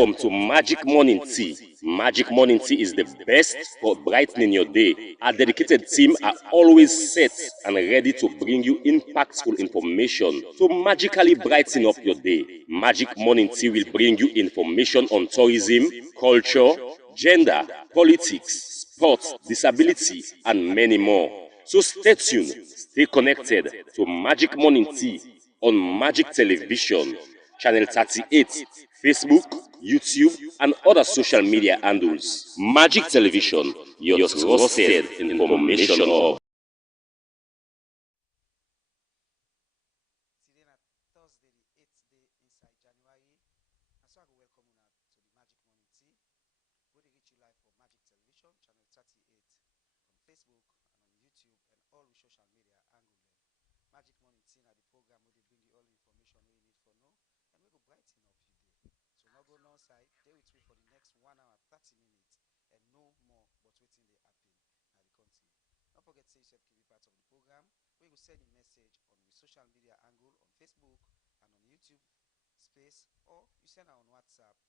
Welcome to Magic Morning Tea. Magic Morning Tea is the best for brightening your day. Our dedicated team are always set and ready to bring you impactful information to magically brighten up your day. Magic Morning Tea will bring you information on tourism, culture, gender, politics, sports, disability, and many more. So stay tuned, stay connected to Magic Morning Tea on Magic Television, Channel 38, Facebook, YouTube, and other social media handles. Magic Television, your trusted information hub. Today na Thursday, the 8th day inside January. And so I go welcome una to the Magic Morning Tea. We dey reach you live for Magic Television, channel 38, from Facebook and on YouTube and all the social media angle them. Magic Morning Tea na the program where they bring you all the information wey you need for know and we go brighten up your day. So no go no side, stay with me for the next 1 hour 30 minutes and no more but wetin dey happen na the country. Don't forget to say yourself can be part of the program. We will send a message on the social media angle on Facebook and on YouTube space, or you send her on WhatsApp on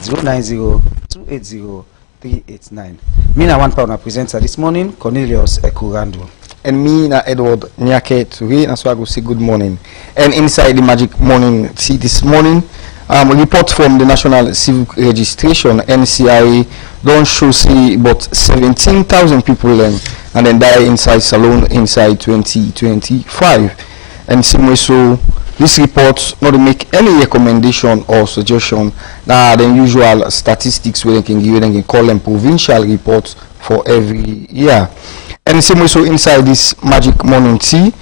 090-280-389. Me na one pound presenter this morning, Cornelius Ekurando. And me na Edward Nyake today, and so I go say good morning. And inside the Magic Morning Tea this morning, a report from the National Civic Registration NCIA don't show see about 17,000 people and then die inside Salone inside 2025. And same way, so this report not to make any recommendation or suggestion that the usual statistics where they can give, they can call them provincial reports for every year. And same way, so inside this Magic Morning Tea,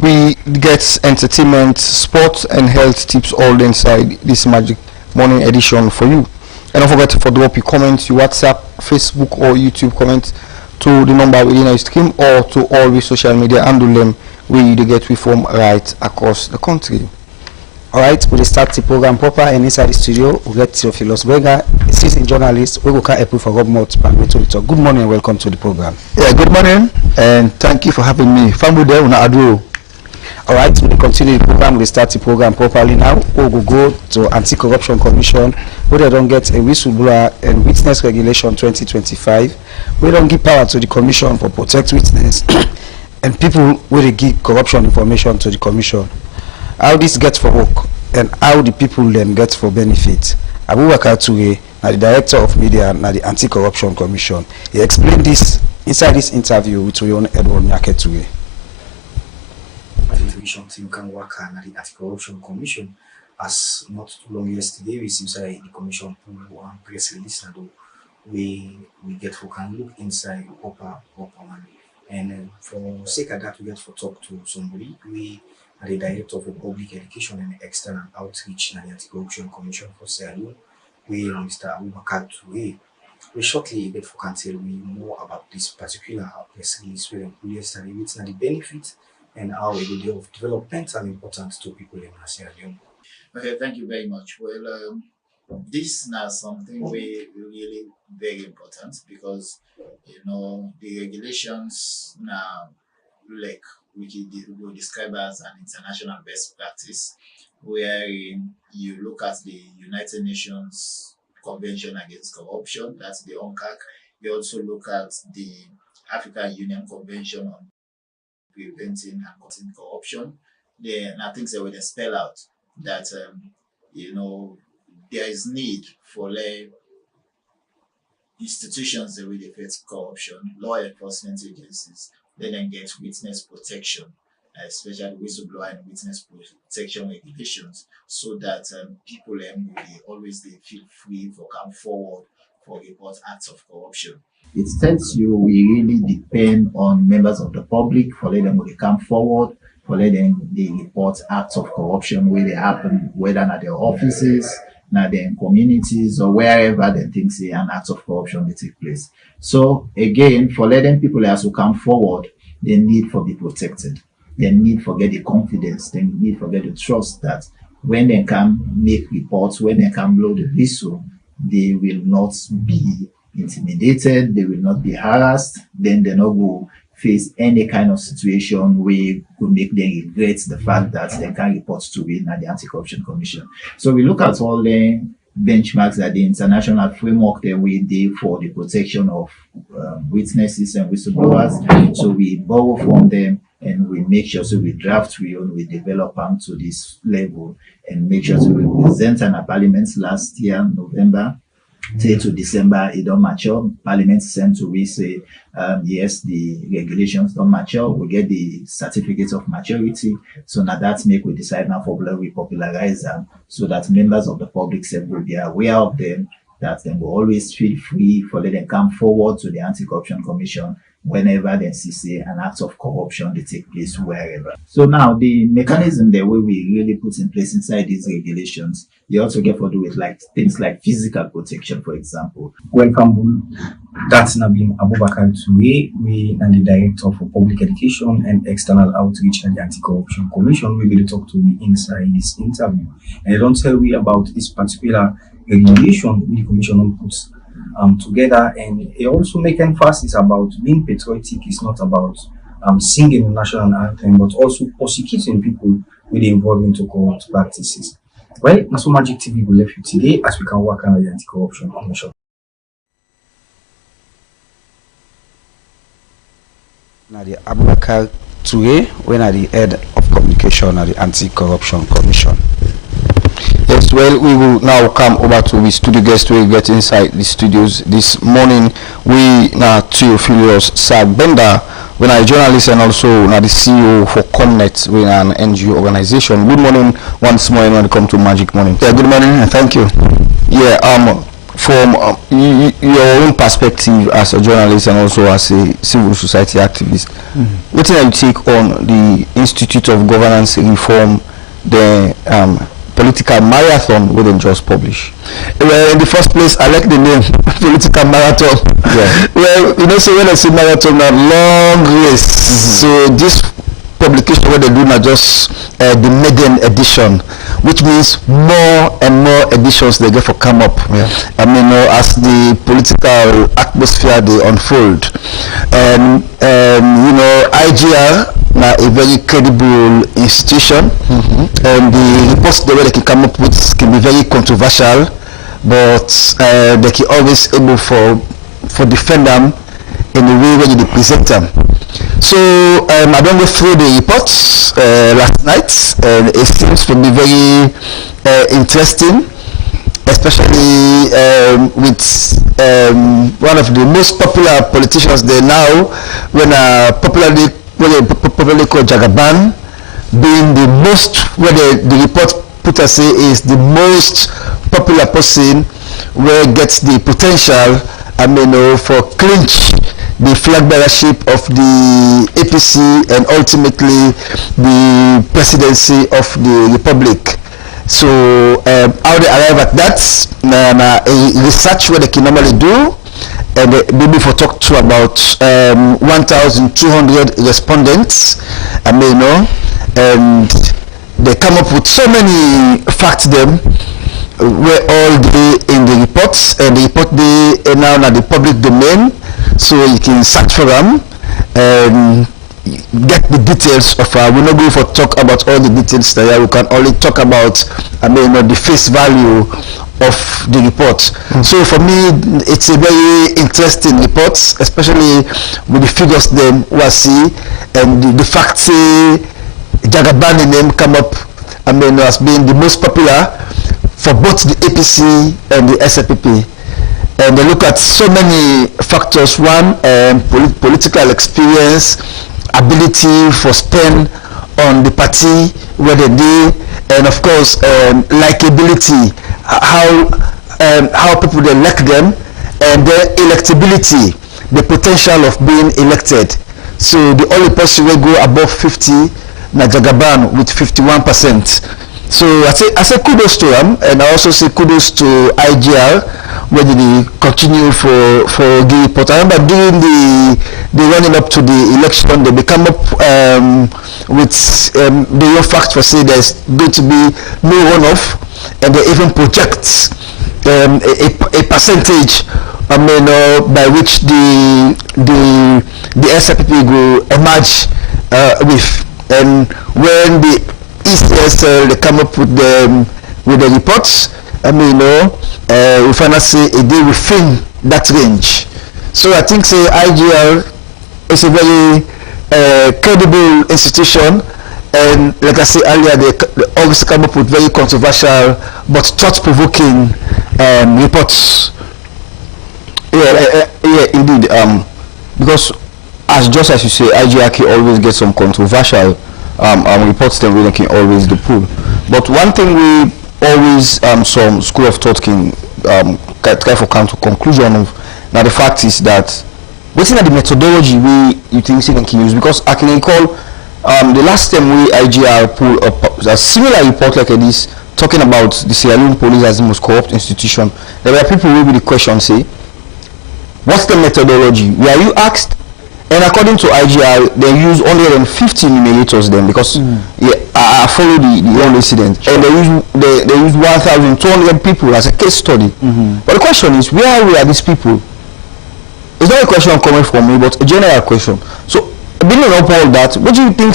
we get entertainment, sports, and health tips all inside this Magic Morning edition for you. And don't forget to drop your comments, your WhatsApp, Facebook, or YouTube comments to the number within our stream or to all the social media handle them where you get we from right across the country. Alright, we'll start the program proper, and inside the studio we get Theophilus Berger, a seasoned journalist. We will can help you for Robert Pamito. Good morning and welcome to the program. Yeah, good morning and thank you for having me. Family there una adro. Alright, we'll continue the program. We'll start the program properly now. We will go to Anti-Corruption Commission, where they don't get a whistleblower and witness regulation 2025. We don't give power to the commission for protect witness and people where they give corruption information to the commission. How this gets for work and how the people then get for benefit. Abubakar Toure, the director of media and the Anti-Corruption Commission, he explained this inside this interview with Rion Edward Nyake Toure. Television team can work on the Anti-Corruption Commission. As not too long yesterday, we see the commission one press release that we get for can look inside upper man. And for sake of that, we get for talk to somebody. We are the director of public education and external outreach in the Anti-Corruption Commission for Sierra. We Mr. Abubakar Toure. We shortly get for can tell we more about this particular press release where we yesterday with the benefits and how a good deal of development are important to people in Sierra Leone. Okay, thank you very much. Well, this is now something really very important because the regulations now like which we describe as an international best practice, wherein you look at the United Nations Convention Against Corruption, that's the UNCAC. You also look at the African Union Convention on Preventing and Combating Corruption. Then I think they will spell out that there is need for institutions that will fight corruption, law enforcement agencies, then get witness protection, especially whistleblower and witness protection regulations, so that people will always feel free to come forward for report acts of corruption. It tells you we really depend on members of the public for letting them come forward, for letting they report acts of corruption where they happen, whether at their offices, not their communities, or wherever they think an act of corruption may take place. So again, for letting people else to come forward, they need for be protected. They need for get the confidence, they need for get the trust that when they can make reports, when they can blow the whistle, they will not be intimidated, they will not be harassed, then they not go face any kind of situation where could make them regret the fact that they can't report to win at the Anti-Corruption Commission. So we look at all the benchmarks that the international framework that we did for the protection of witnesses and whistleblowers. So we borrow from them and we make sure, so we draft, we develop them to this level and make sure, so we present in a parliament last year, November, to December, it don't mature. Parliament sent to we say, yes, the regulations don't mature. We get the certificates of maturity. So now that's make we decide now for we popularize them so that members of the public will be aware of them, that they will always feel free for let them come forward to the Anti-Corruption Commission whenever they see an act of corruption they take place wherever. So now the mechanism the way we really put in place inside these regulations, you also get to do with like things like physical protection, for example. Welcome, that's Nabil Abubakar Toure. We are the Director for Public Education and External Outreach at the Anti-Corruption Commission. We will talk to me inside this interview. And I don't tell we about this particular regulation the Commission puts together, and it also make emphasis about being patriotic is not about singing the national anthem, but also prosecuting people with involved into corrupt practices. Well, Naso Magic TV will left you today as we can work on the Anti-Corruption Commission. Nadia Abubakar Toure, when are the head of communication at the Anti-Corruption Commission. Yes, well, we will now come over to the studio guest. We get inside the studios this morning. We now Theophilus Sagbenda, when a journalist and also now the CEO for Comnet, we are an NGO organization. Good morning once more when it comes to Magic Morning. Yeah, good morning and thank you. Yeah, from your own perspective as a journalist and also as a civil society activist, what do you take on the Institute of Governance Reform, the political marathon we didn't just publish? Well, in the first place, I like the name political marathon. Yeah. Well, you know, so when I say marathon, a long race. So this publication what they do now just the maiden edition, which means more and more editions they get for come up. Yeah. I mean, as the political atmosphere they unfold, and you know, IGR now a very credible institution, and the reports the way they can come up with can be very controversial, but they can always able for defend them in the way when you present them. So I don't go through the reports last night, and it seems to be very interesting, especially with one of the most popular politicians there now, when popularly called Jagaban, being the most, where the report put us say is the most popular person where gets the potential, I mean, for clinch the flag bearership of the APC and ultimately the presidency of the Republic. So how they arrive at that, a research what they can normally do, and maybe for talk to about 1,200 respondents, I mean, and they come up with so many facts them where all the in the reports, and the report they now in the public domain, so you can search for them and get the details of we're not going for talk about all the details there. We can only talk about, I mean, the face value of the report. So for me, it's a very interesting report, especially with the figures them we see, and the fact Jagaban name come up, I mean, as being the most popular for both the APC and the SLPP. And they look at so many factors. One, political experience, ability for spend on the party where they do, and of course likability, how people they elect them, and their electability, the potential of being elected. So the only person will go above 50, na Jagaban with 51%. So I say kudos to them, and I also say kudos to IGR, where they continue for the report. I remember during the running up to the election, they come up with the fact for say there's going to be no runoff, and they even project a percentage by which the SLPP will emerge with. And when the ECSL they come up with the reports, we finally say they within that range. So I think say IGR is a very credible institution, and like I said earlier, they always come up with very controversial but thought-provoking reports. Yeah, indeed. Because just as you say, IGR can always get some controversial reports that we can always do pull. But one thing we always some school of thought can try to come to conclusion of. Now the fact is that what's the methodology you think they can use, because I can recall the last time we IGR pulled up a similar report like this talking about the Sierra Leone police as the most corrupt institution. There were people who will the question say, what's the methodology? Were you asked? And according to IGR, they use 150 enumerators then, because I follow the whole incident, and they use 1,200 people as a case study. But the question is, where are these people? It's not a question coming from me, but a general question. So, building up all that, what do you think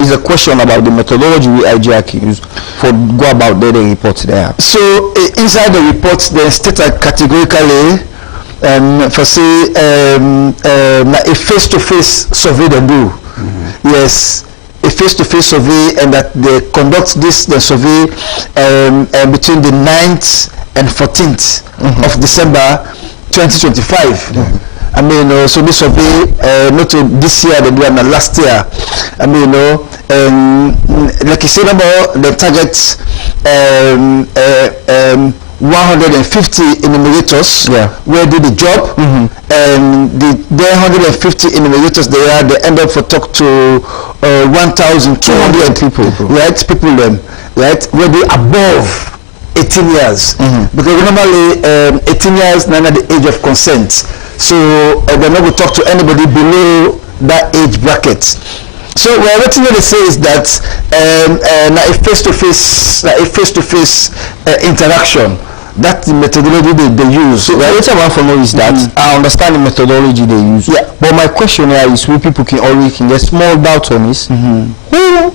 is a question about the methodology we IGR can use for go about the reports there? So, inside the reports, they stated categorically for say a face-to-face survey they do. Yes, a face-to-face survey, and that they conduct the survey between the 9th and 14th of December 2025. So this survey, not this year, they do it last year. Like you said about the target 150 enumerators where do the job, and the 150 enumerators they end up for talk to 1,200 people, right? People then, right? Where they above 18 years, because normally 18 years now at the age of consent, so they're not going to talk to anybody below that age bracket. So what they say is that a face-to-face interaction. That's the methodology they use. So what I want to know is that I understand the methodology they use. Yeah. But my question here is, we people can get small doubt on this. Who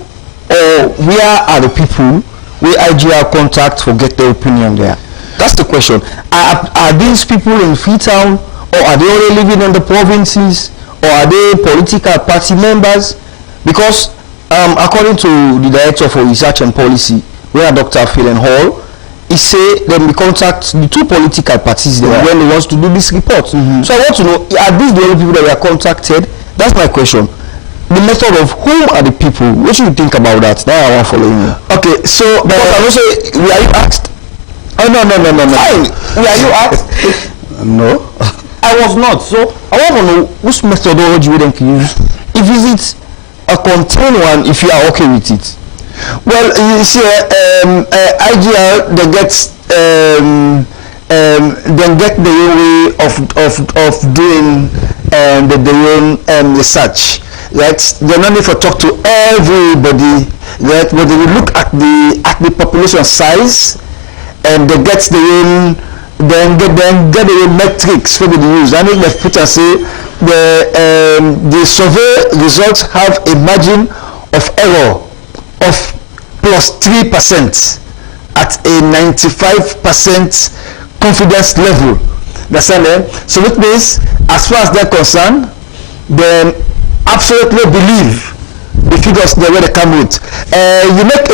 or where are the people we IGR contact for get their opinion there? That's the question. Are these people in Freetown, or are they only living in the provinces, or are they political party members? Because according to the director for research and policy, where Dr. Phelan Hall, he say then we contact the two political parties when they want to do this report. So I want to know, are these the only people that were contacted? That's my question. The method of whom are the people? What should you think about that? Now I want to follow you. Okay, so but I also, were you asked? Oh no. Fine. Were you asked? No. I was not. So I want to know which methodology we then can use. If it's a contained one, if you are okay with it. Well, you see, IGR they get the way of doing their own research, right? They're not need to talk to everybody, right? But they will look at the population size, and they get their own get the metrics for the use. I mean, they put and say the survey results have a margin of error of plus 3% at a 95% confidence level. That's it. So it means, as far as they're concerned, they absolutely believe the figures the way they come with. You make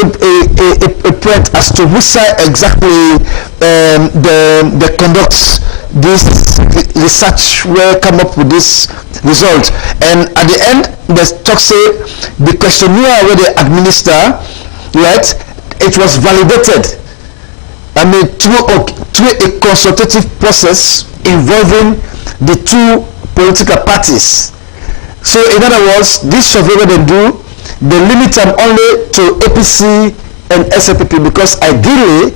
a point as to which side exactly the conducts this research will come up with this result, and at the end the talk say the questionnaire where they administer, right, it was validated, I mean, through a consultative process involving the two political parties. So in other words, this survey what they do, they limit them only to APC and SLPP, because ideally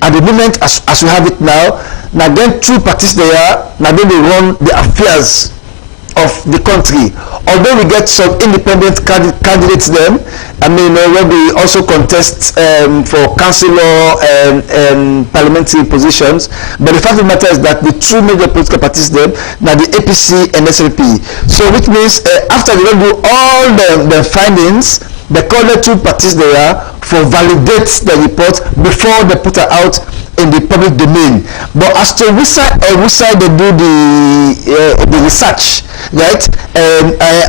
at the moment as we have it now then two parties there, now then they run the affairs of the country. Although we get some independent candidates then, I mean, when we also contest for councillor and parliamentary positions, but the fact of the matter is that the two major political parties then, now the APC and SLP. So which means after they don't do all the findings, they call the two parties there for validate the report before they put it out in the public domain. But as to which side they do the research, right?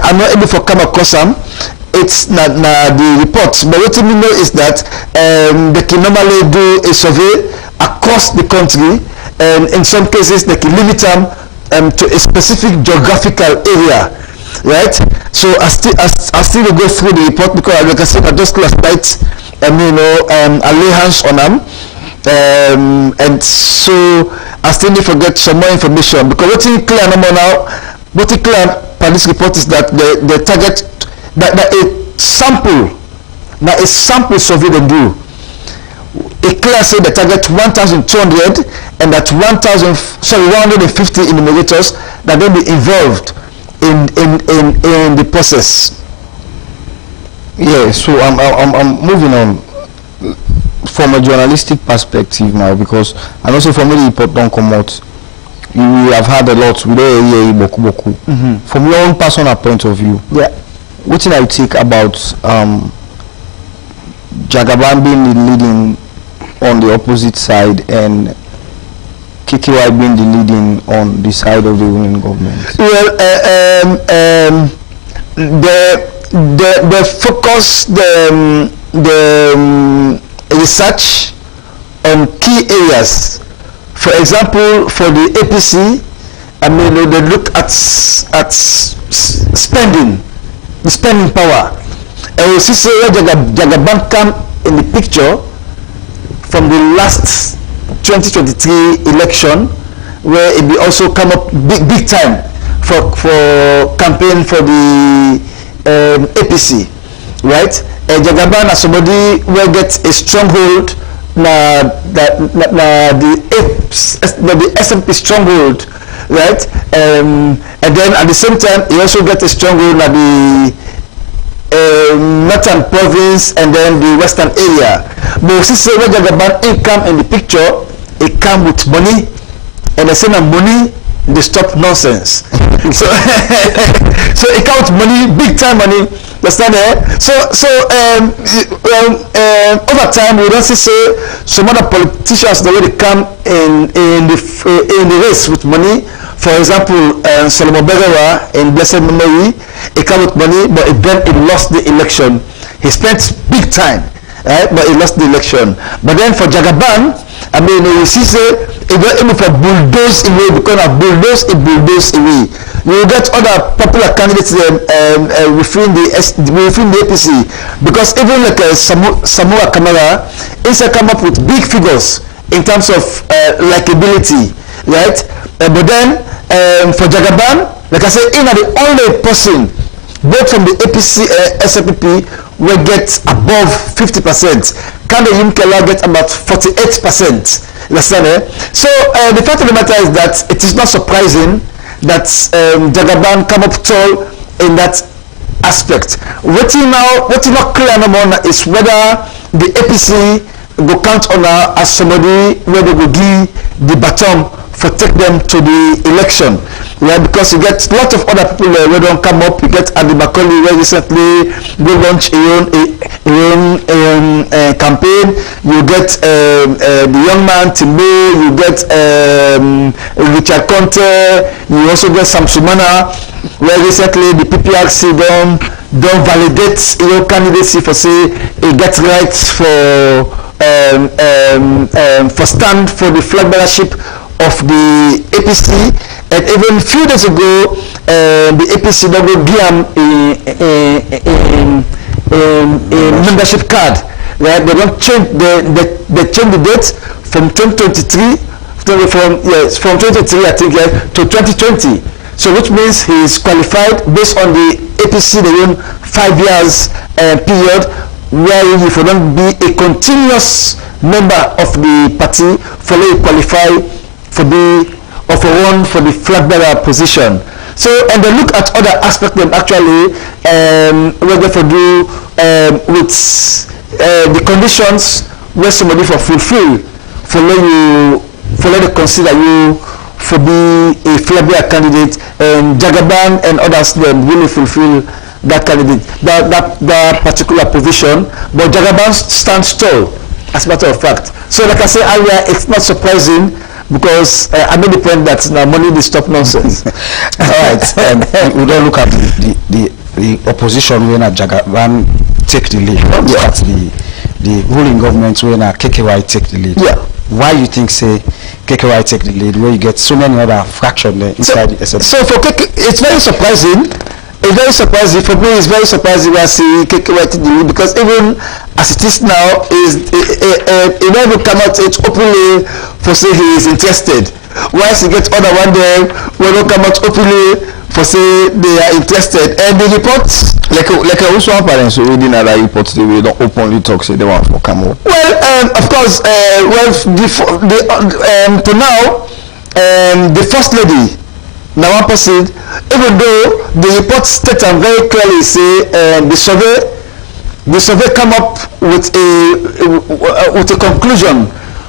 I'm not able to come across them. It's not the reports. But what we know is that they can normally do a survey across the country, and in some cases they can limit them to a specific geographical area. Right, so I still go through the report because, like I said, I just last night, I lay hands on them, and so I still need to get some more information because what is clear now, what is clear by this report is that the target that a sample survey they do. It clear say the target 1,200 and that 150 enumerators that will be involved in the process. Yeah, so I'm moving on from a journalistic perspective now, because and also from the report don't come out, we have had a lot. We don't hear boku. From your own personal point of view, yeah, what did I take about Jagaban being leading on the opposite side and KKY being the leading on the side of the ruling government? Well, the focus, the research on key areas. For example, for the APC, I mean, they look at spending, the spending power. And you see where Jagaban come in the picture from the last 2023 election, where it will also come up big time for campaign for the APC, right? Jagaban as somebody will get a stronghold the SMP stronghold, right? And then at the same time he also get a stronghold at the northern province and then the western area. But see say when Jagaban income in the picture, it come with money, and they say that money they stop nonsense. So so it comes with money, big time money. Understand there? So over time we don't see say some other politicians they already come in the race with money. For example, Solomon Begawa in blessed memory, he came with money, but then he lost the election. He spent big time, right? But he lost the election. But then for Jagaban, I mean, you see, say, he got able to bulldoze away because of bulldoze away. You get other popular candidates within the APC, because even like Samura Kamara, he come up with big figures in terms of likability, right? But then for Jagaban, like I said, he's the only person, both from the APC and SLP, will get above 50%. Kande Yimkela get about 48%. Understand? So the fact of the matter is that it is not surprising that Jagaban come up tall in that aspect. What is not clear no more is whether the APC go count on her as somebody where they will give the baton for take them to the election. Yeah, because you get a lot of other people who don't come up. You get Adi Bakoli where recently go launch a own campaign. You get the young man Timbo. You get Richard Conte. You also get Sam Sumana where recently the PPRC don't validate your candidacy for say it gets rights for stand for the flag bearership of the APC. And even a few days ago, the APC don't go give a membership card. Right? They don't change. They change the date from 2023 from 2023 I think to 2020. So which means he is qualified based on the APC they own 5 years period, where if you don't be a continuous member of the party, for you qualify for the for the flag bearer position. So, and they look at other aspects them actually, where they for do with the conditions where somebody for fulfill, for let they consider you for be a flag bearer candidate, and Jagaban and others them really fulfill that candidate, that particular provision, but Jagaban stands tall, as a matter of fact. So like I said earlier, it's not surprising because I made the point that now money is stop nonsense. All right, we don't look at the opposition when Jagaban take the lead. Look at the ruling government when KKY take the lead. Yeah. Why you think say KKY take the lead where you get so many other fractions there inside the SLP? So for it's very surprising. It's very surprising for me. It's very surprising when I see KKY take the lead because even as it is now, it never come out openly for say he is interested. Once he gets other one day, we don't come out openly for say they are interested. And the reports like also one parents reading other reports they will don't openly talk say they want for come up. Well, of course, to now, the first lady, now one person, even though the report states and very clearly say the survey come up with a conclusion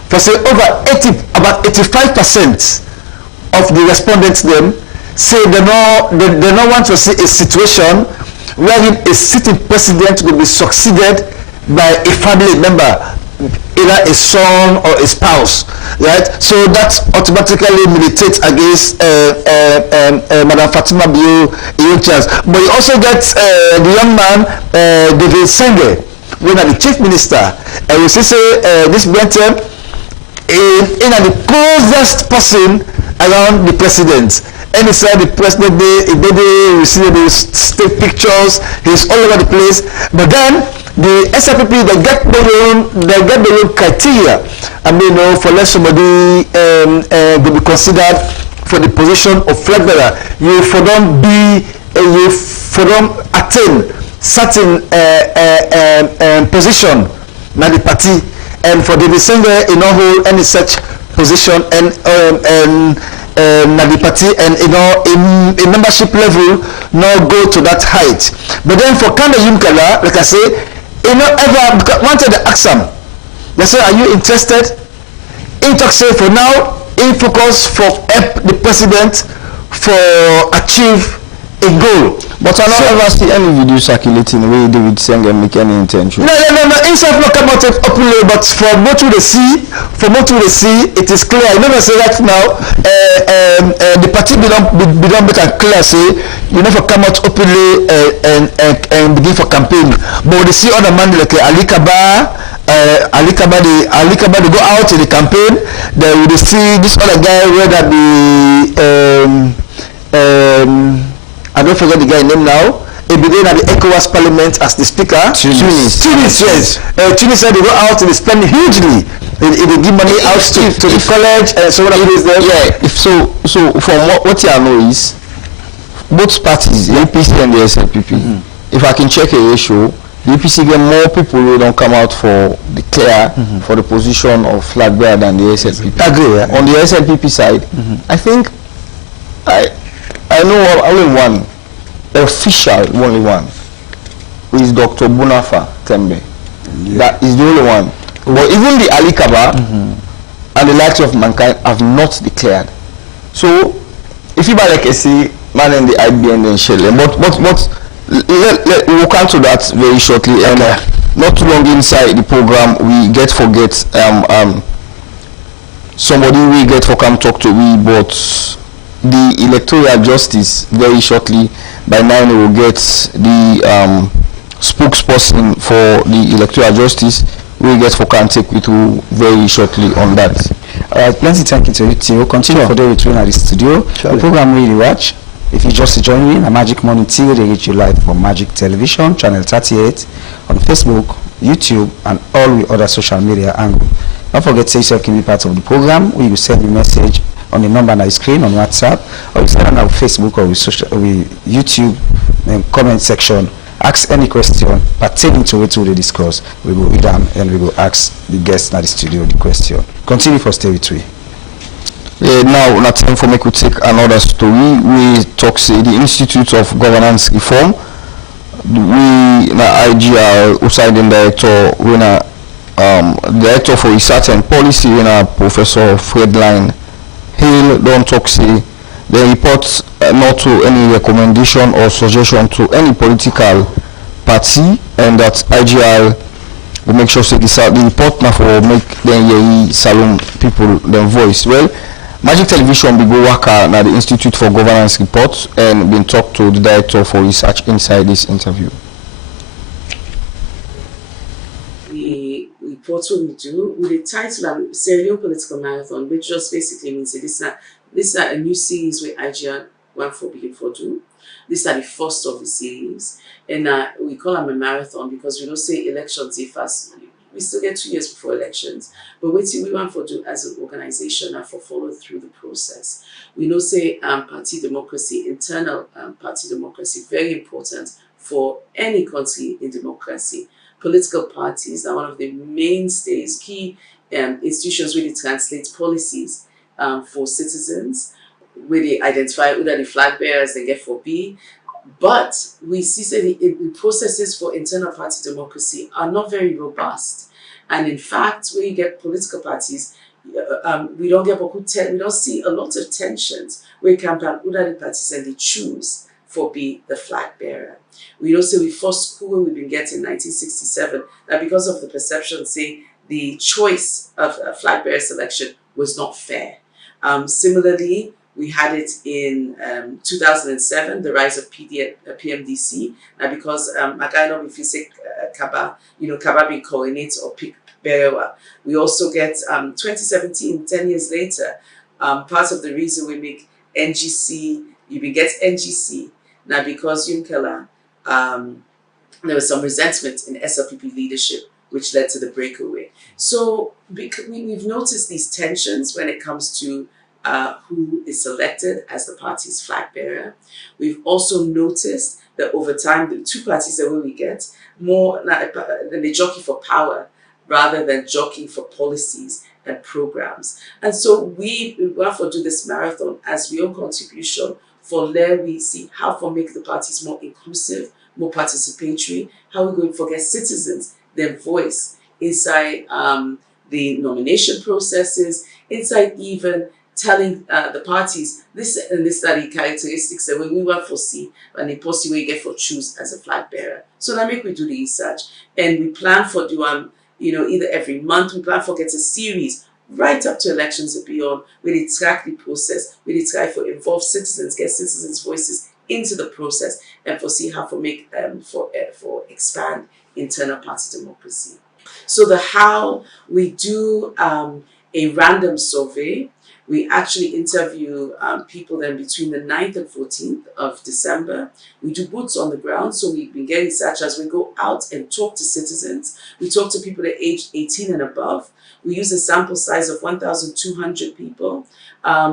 for say about 85% of the respondents them say they don't want to see a situation wherein a sitting president will be succeeded by a family member, either a son or a spouse, right? So that automatically militates against Madam Fatima Bio Iyunchas. But you also get the young man David Senge, when the chief minister, and we say this Bentham in the closest person around the president. And inside the president, they receive the state pictures. He's all over the place. But then the SLPP they get their own criteria. I mean, for let somebody to be considered for the position of flag bearer, you for them attain certain position in the party, and for the singer in not hold any such position and the party and in membership level not go to that height. But then for Kanda Yumkala, like I say, ever wanted to ask them. They say, are you interested? In talk say for now, in focus for help the president for achieve a goal. But I don't ever see any video circulating where David Senge make any intention. No. Inside not come out openly, but from what we see, it is clear. I never say that now. The party be don't make a clear say you never come out openly and begin for campaign. But they see other man like Ali Kaba they go out in the campaign. They will see this other guy where that I don't forget the guy name now. He began at the ECOWAS Parliament as the speaker. Tunis, yes. Tunis said they go out and they spend hugely. They give money out to the college and so on. Yeah. So from what you know is both parties, the APC and the SLPP. If I can check a ratio, the APC get more people who don't come out for declare for the position of flag bearer than the SLPP. Agree. Yeah. On the SLPP side, I think I know only one official, only one, is Dr. Bunafa Tembe. That is the only one. But even the Ali Kaba and the likes of mankind have not declared. So if you buy like a say man in the IBN then shell, but we'll come to that very shortly. And not too long inside the program, we forget somebody we get for come talk to we, but the electoral justice very shortly. By 9 we will get the spokesperson for the electoral justice. We will get for can take with you very shortly on that. Alright, plenty thank you to you, Theo. Continue for the return at the studio. The program really watch. If you just join in, a Magic Morning TV, they reach you live from Magic Television, channel 38, on Facebook, YouTube, and all the other social media angles. Don't forget to say yourself can be part of the program. We will send you a message on the number on the screen on WhatsApp, or you send on our Facebook or with YouTube and comment section. Ask any question pertaining to what we discuss. We will read them and we will ask the guests at the studio the question. Continue for Stay with we. Now, not time for me to take another story. We talk say the Institute of Governance Reform. We na IGR outside director. We na director for research and policy. We na Professor Fredline Hill. Don't talk say the report not to any recommendation or suggestion to any political party, and that IGR will make sure say the report now for make them salon people them voice. Well, Magic Television be go work at the Institute for Governance Report and been talked to the director for research inside this interview. The report what we do with the title of Sierra Leone Political Marathon, which just basically means that this is a new series where IGR want for begin for do. These are the first of the series, and we call them a marathon because we don't say elections if fast. We still get 2 years before elections, but what we want to do as an organization and for follow through the process. We know say party democracy, internal party democracy, very important for any country in democracy. Political parties are one of the mainstays, key institutions really translate policies for citizens, where they identify who are the flag bearers they get for B. But we see that the processes for internal party democracy are not very robust, and in fact, when you get political parties, we don't see a lot of tensions where you campaign who are the parties and they choose for be the flag bearer. We don't say we first school we've been getting 1967 that because of the perception, say the choice of a flag bearer selection was not fair. Similarly, we had it in 2007, the rise of PMDC, because I know if you say Kaba, Kaba being coordinates or pick Berewa. We also get 2017, 10 years later, part of the reason we make NGC, you will get NGC, now because Yunkela, there was some resentment in SLPP leadership, which led to the breakaway. So we've noticed these tensions when it comes to who is selected as the party's flag bearer. We've also noticed that over time, the two parties that we get more than they jockey for power rather than jockeying for policies and programs. And so we want to do this marathon as we own contribution for where we see how to make the parties more inclusive, more participatory, how we're going to forget citizens, their voice inside the nomination processes, inside even telling the parties this and this are the characteristics that we want to see and the policy we get for choose as a flag bearer. So that make we do the research and we plan for do either every month we plan for get a series right up to elections and beyond where they track the process, where they try for involve citizens, get citizens' voices into the process and for see how to make for expand internal party democracy. So the how we do a random survey. We actually interview people then between the 9th and 14th of December. We do boots on the ground, so we begin research as we go out and talk to citizens. We talk to people that aged 18 and above. We use a sample size of 1,200 people.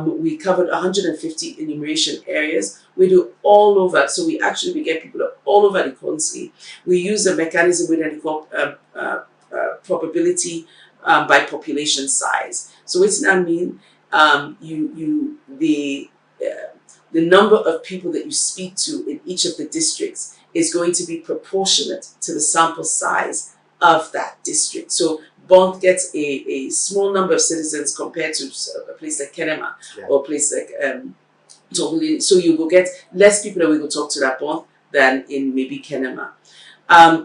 We covered 150 enumeration areas. We do all over, so we actually get people all over the country. We use a mechanism we call probability by population size. So what does that mean? The number of people that you speak to in each of the districts is going to be proportionate to the sample size of that district. So Bond gets a small number of citizens compared to a place like Kenema or a place like Togolese. So you will get less people that we will talk to that Bond than in maybe Kenema.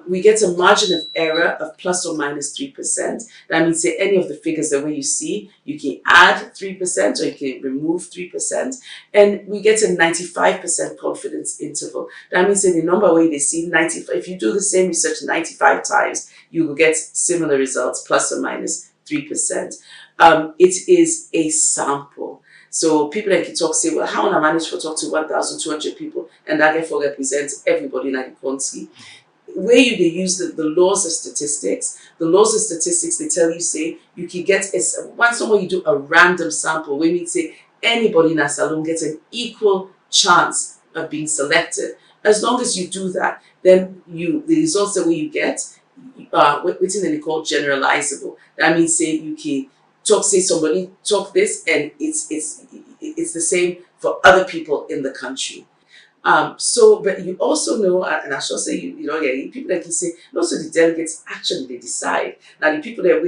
We get a margin of error of plus or minus 3%. That means say any of the figures that when you see, you can add 3% or you can remove 3%. And we get a 95% confidence interval. That means say the number where they see 95, if you do the same research 95 times, you will get similar results, plus or minus 3%. It is a sample. So people like you talk say, well, how can I manage to talk to 1,200 people and that therefore represents everybody in the country? Where they use the laws of statistics, they tell you, say, you can get, once someone you do a random sample, where we say anybody in a salon gets an equal chance of being selected. As long as you do that, then the results that you get, what's in they call generalizable. That means, say, you can talk, say somebody talk this, and it's the same for other people in the country. So, but you also know, and I shall say, you know, yeah, people that can say, also the delegates actually they decide. Now the people that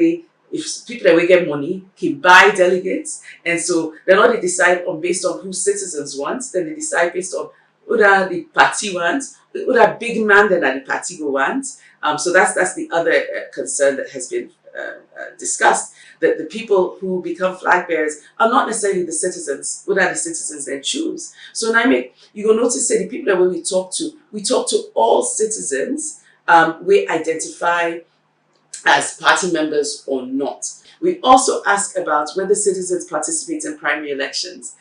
if people that we get money can buy delegates, and so they're not they decide on based on who citizens want, then they decide based on who the party wants, who that big man that the party go wants. So that's the other concern that has been discussed, that the people who become flag bearers are not necessarily the citizens, who the citizens then choose. So now you will notice that the people that when we talk to all citizens, we identify as party members or not. We also ask about whether citizens participate in primary elections,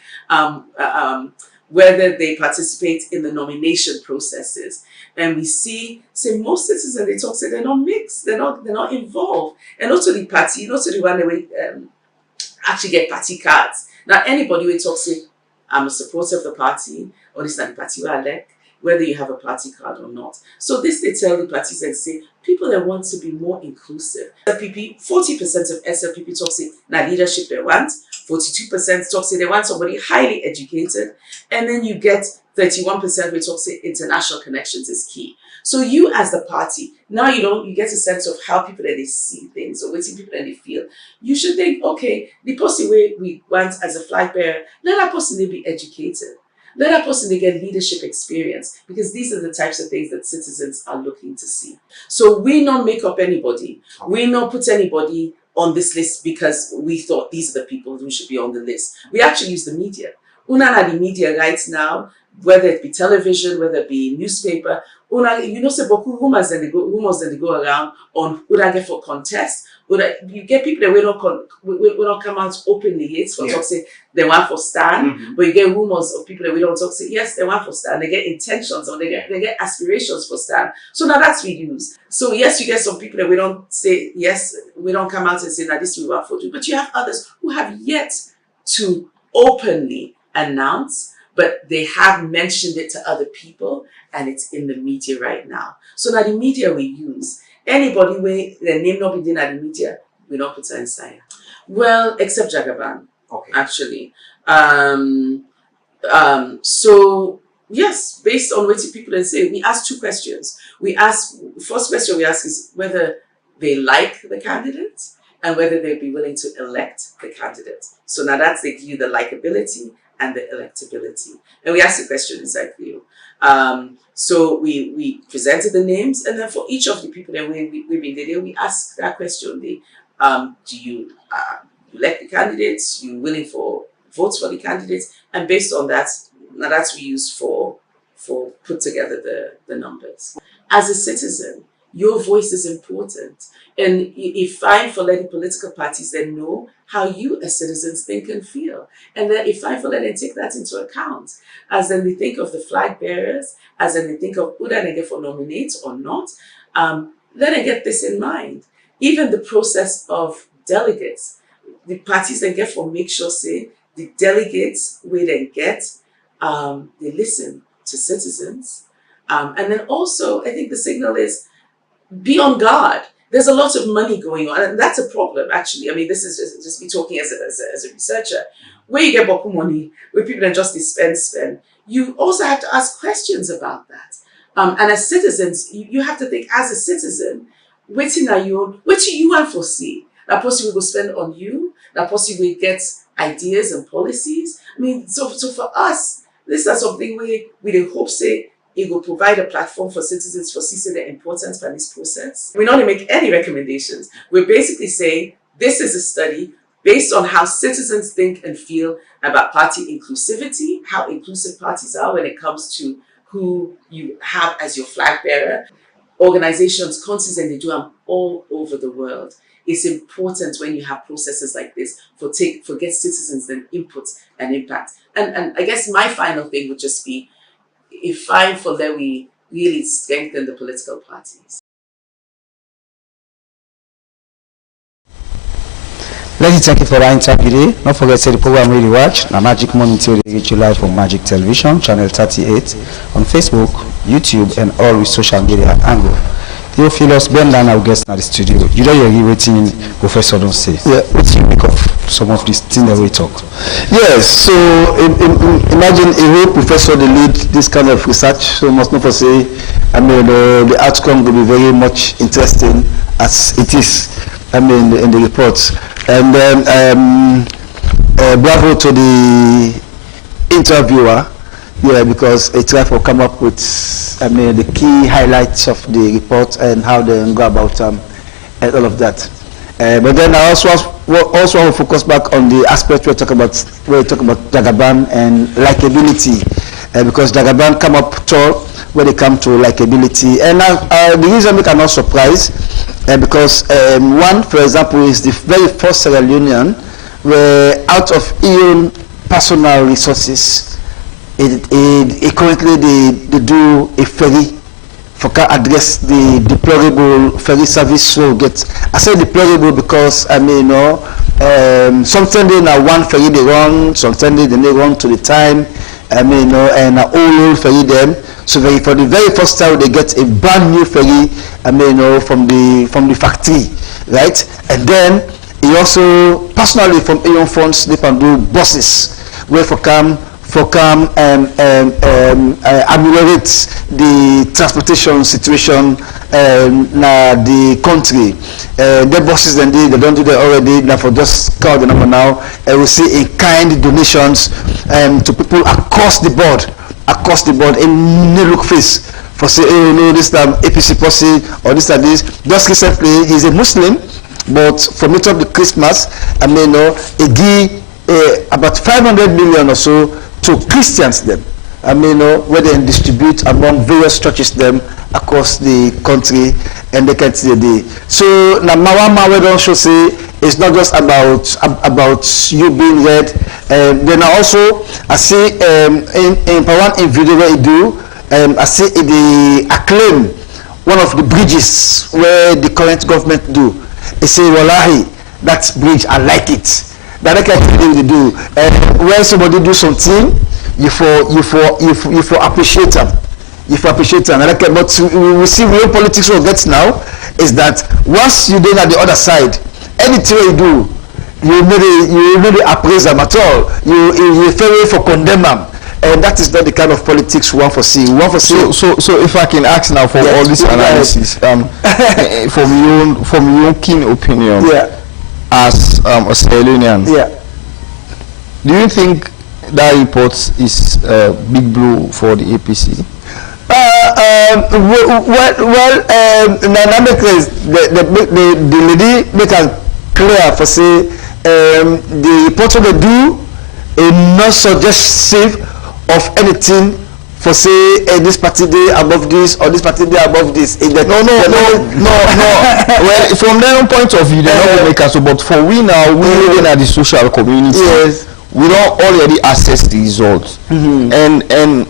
whether they participate in the nomination processes. And we say most citizens, they talk, say they're not mixed, they're not involved. And also the party, also the one that we actually get party cards. Now anybody will talk, say, I'm a supporter of the party, or this is the party I elect, whether you have a party card or not. So this they tell the parties and say, people that want to be more inclusive. SLPP, 40% of SLPP talk say, now leadership they want, 42% talk say they want somebody highly educated, and then you get 31% which talk say international connections is key. So you as the party, now you get a sense of how people that they see things or what people that they feel. You should think, okay, the person we want as a flag bearer, let that person be educated. Let that person get leadership experience, because these are the types of things that citizens are looking to see. So we not make up anybody. We not put anybody on this list because we thought these are the people who should be on the list. We actually use the media. The media right now, whether it be television, whether it be newspaper, say beaucoup rumors that they go around on who that get for contest. You get people that will not come out openly yet for talk say they want for stand, but you get rumors of people that we don't talk say yes they want for stand. They get intentions or they get aspirations for stand. So now that's we use. So yes, you get some people that we don't say yes, we don't come out and say that this we want for you, but you have others who have yet to openly announce, but they have mentioned it to other people, and it's in the media right now. So now the media we use. Anybody where their name not be in the media, we don't put her inside. Well, except Jagaban, actually. So yes, based on what people say, we ask two questions. First question we ask is whether they like the candidate and whether they'd be willing to elect the candidate. So now that's they give you the likability and the electability. And we ask the question inside for you. So we presented the names, and then for each of the people that we've been there, we ask that question. Do you elect the candidates? You willing for votes for the candidates? And based on that, now that's we use for put together the numbers. As a citizen, your voice is important. And it's fine for letting political parties then know how you as citizens think and feel. And then it's fine for letting take that into account. As then we think of the flag bearers, as then we think of who they get for nominates or not, let them get this in mind. Even the process of delegates, the parties they get for make sure say the delegates where they get, they listen to citizens. And then also I think the signal is be on guard. There's a lot of money going on, and that's a problem, actually. I mean, this is just me talking as a researcher. Where you get Boku money, where people then just spend, you also have to ask questions about that. And as citizens, you have to think, as a citizen, what do you want to see? That person will go spend on you, that person will get ideas and policies. I mean, so for us, this is something we hope say, it will provide a platform for citizens for seeing the importance of this process. We don't make any recommendations. We're basically saying this is a study based on how citizens think and feel about party inclusivity, how inclusive parties are when it comes to who you have as your flag bearer. Organizations, countries, and they do them all over the world. It's important when you have processes like this for get citizens then input and impact. And I guess my final thing would just be, it's fine for that we really strengthen the political parties. Ladies, thank you for that interview today. Don't forget to say the program really watch. Now Magic Morning Tea will reach you live from Magic Television, channel 38, on Facebook, YouTube, and all with social media angle. Theophilus Ben Lana will guest in the studio. You know you're waiting, Professor don't say. Yeah, what do you make of? some of these things that we talk. Yes, so imagine a whole professor they lead this kind of research, so must not for say, the outcome will be very much interesting as it is, in the reports. And then bravo to the interviewer, because he tried to come up with, the key highlights of the report and how they go about and all of that. But then I also want to focus back on the aspect where we talk about Jagaban and likability, because Jagaban come up tall when they come to likability. And the reason we cannot surprise, because one, for example, is the very first Sierra Leonean where out of own personal resources, currently they do a ferry for can address the deplorable ferry service. So I say deplorable because sometimes they now one ferry they run, sometimes they run to the time, and all ferry them. So for the very first time they get a brand new ferry, from the factory, right? And then he also personally from Aeon funds they can do buses where for come ameliorate the transportation situation na the country. The buses they don't do that already. Now for just call the number now, and we see in kind donations to people across the board in no look face for say, oh no, this time APC posse or this and this. Just recently he's a Muslim, but for meet up the Christmas, he give about 500 million or so to Christians them, where they distribute among various churches them across the country, and they can see the day. So now we don't show say it's not just about you being read. Then also I see in one video where you do, I see the acclaim one of the bridges where the current government do. They say, wallahi, that bridge I like it. That I can they do. When somebody do something, you for appreciate them. You for appreciate them. But we see real politics what gets now is that once you then at the other side, anything you do, you really appraise them at all. You fail for condemn them. And that is not the kind of politics we want to see. So if I can ask now for all this analysis, from your own keen opinion, as a Sierra Leonean, do you think that report is a big blow for the APC? The lady make it clear for say the report what they do is not suggestive of anything for say this party day above this or this party day above this. No. Well, from their point of view, they're not going to make us. But for we now, we living at the social community. Yes. We don't already assess the results, and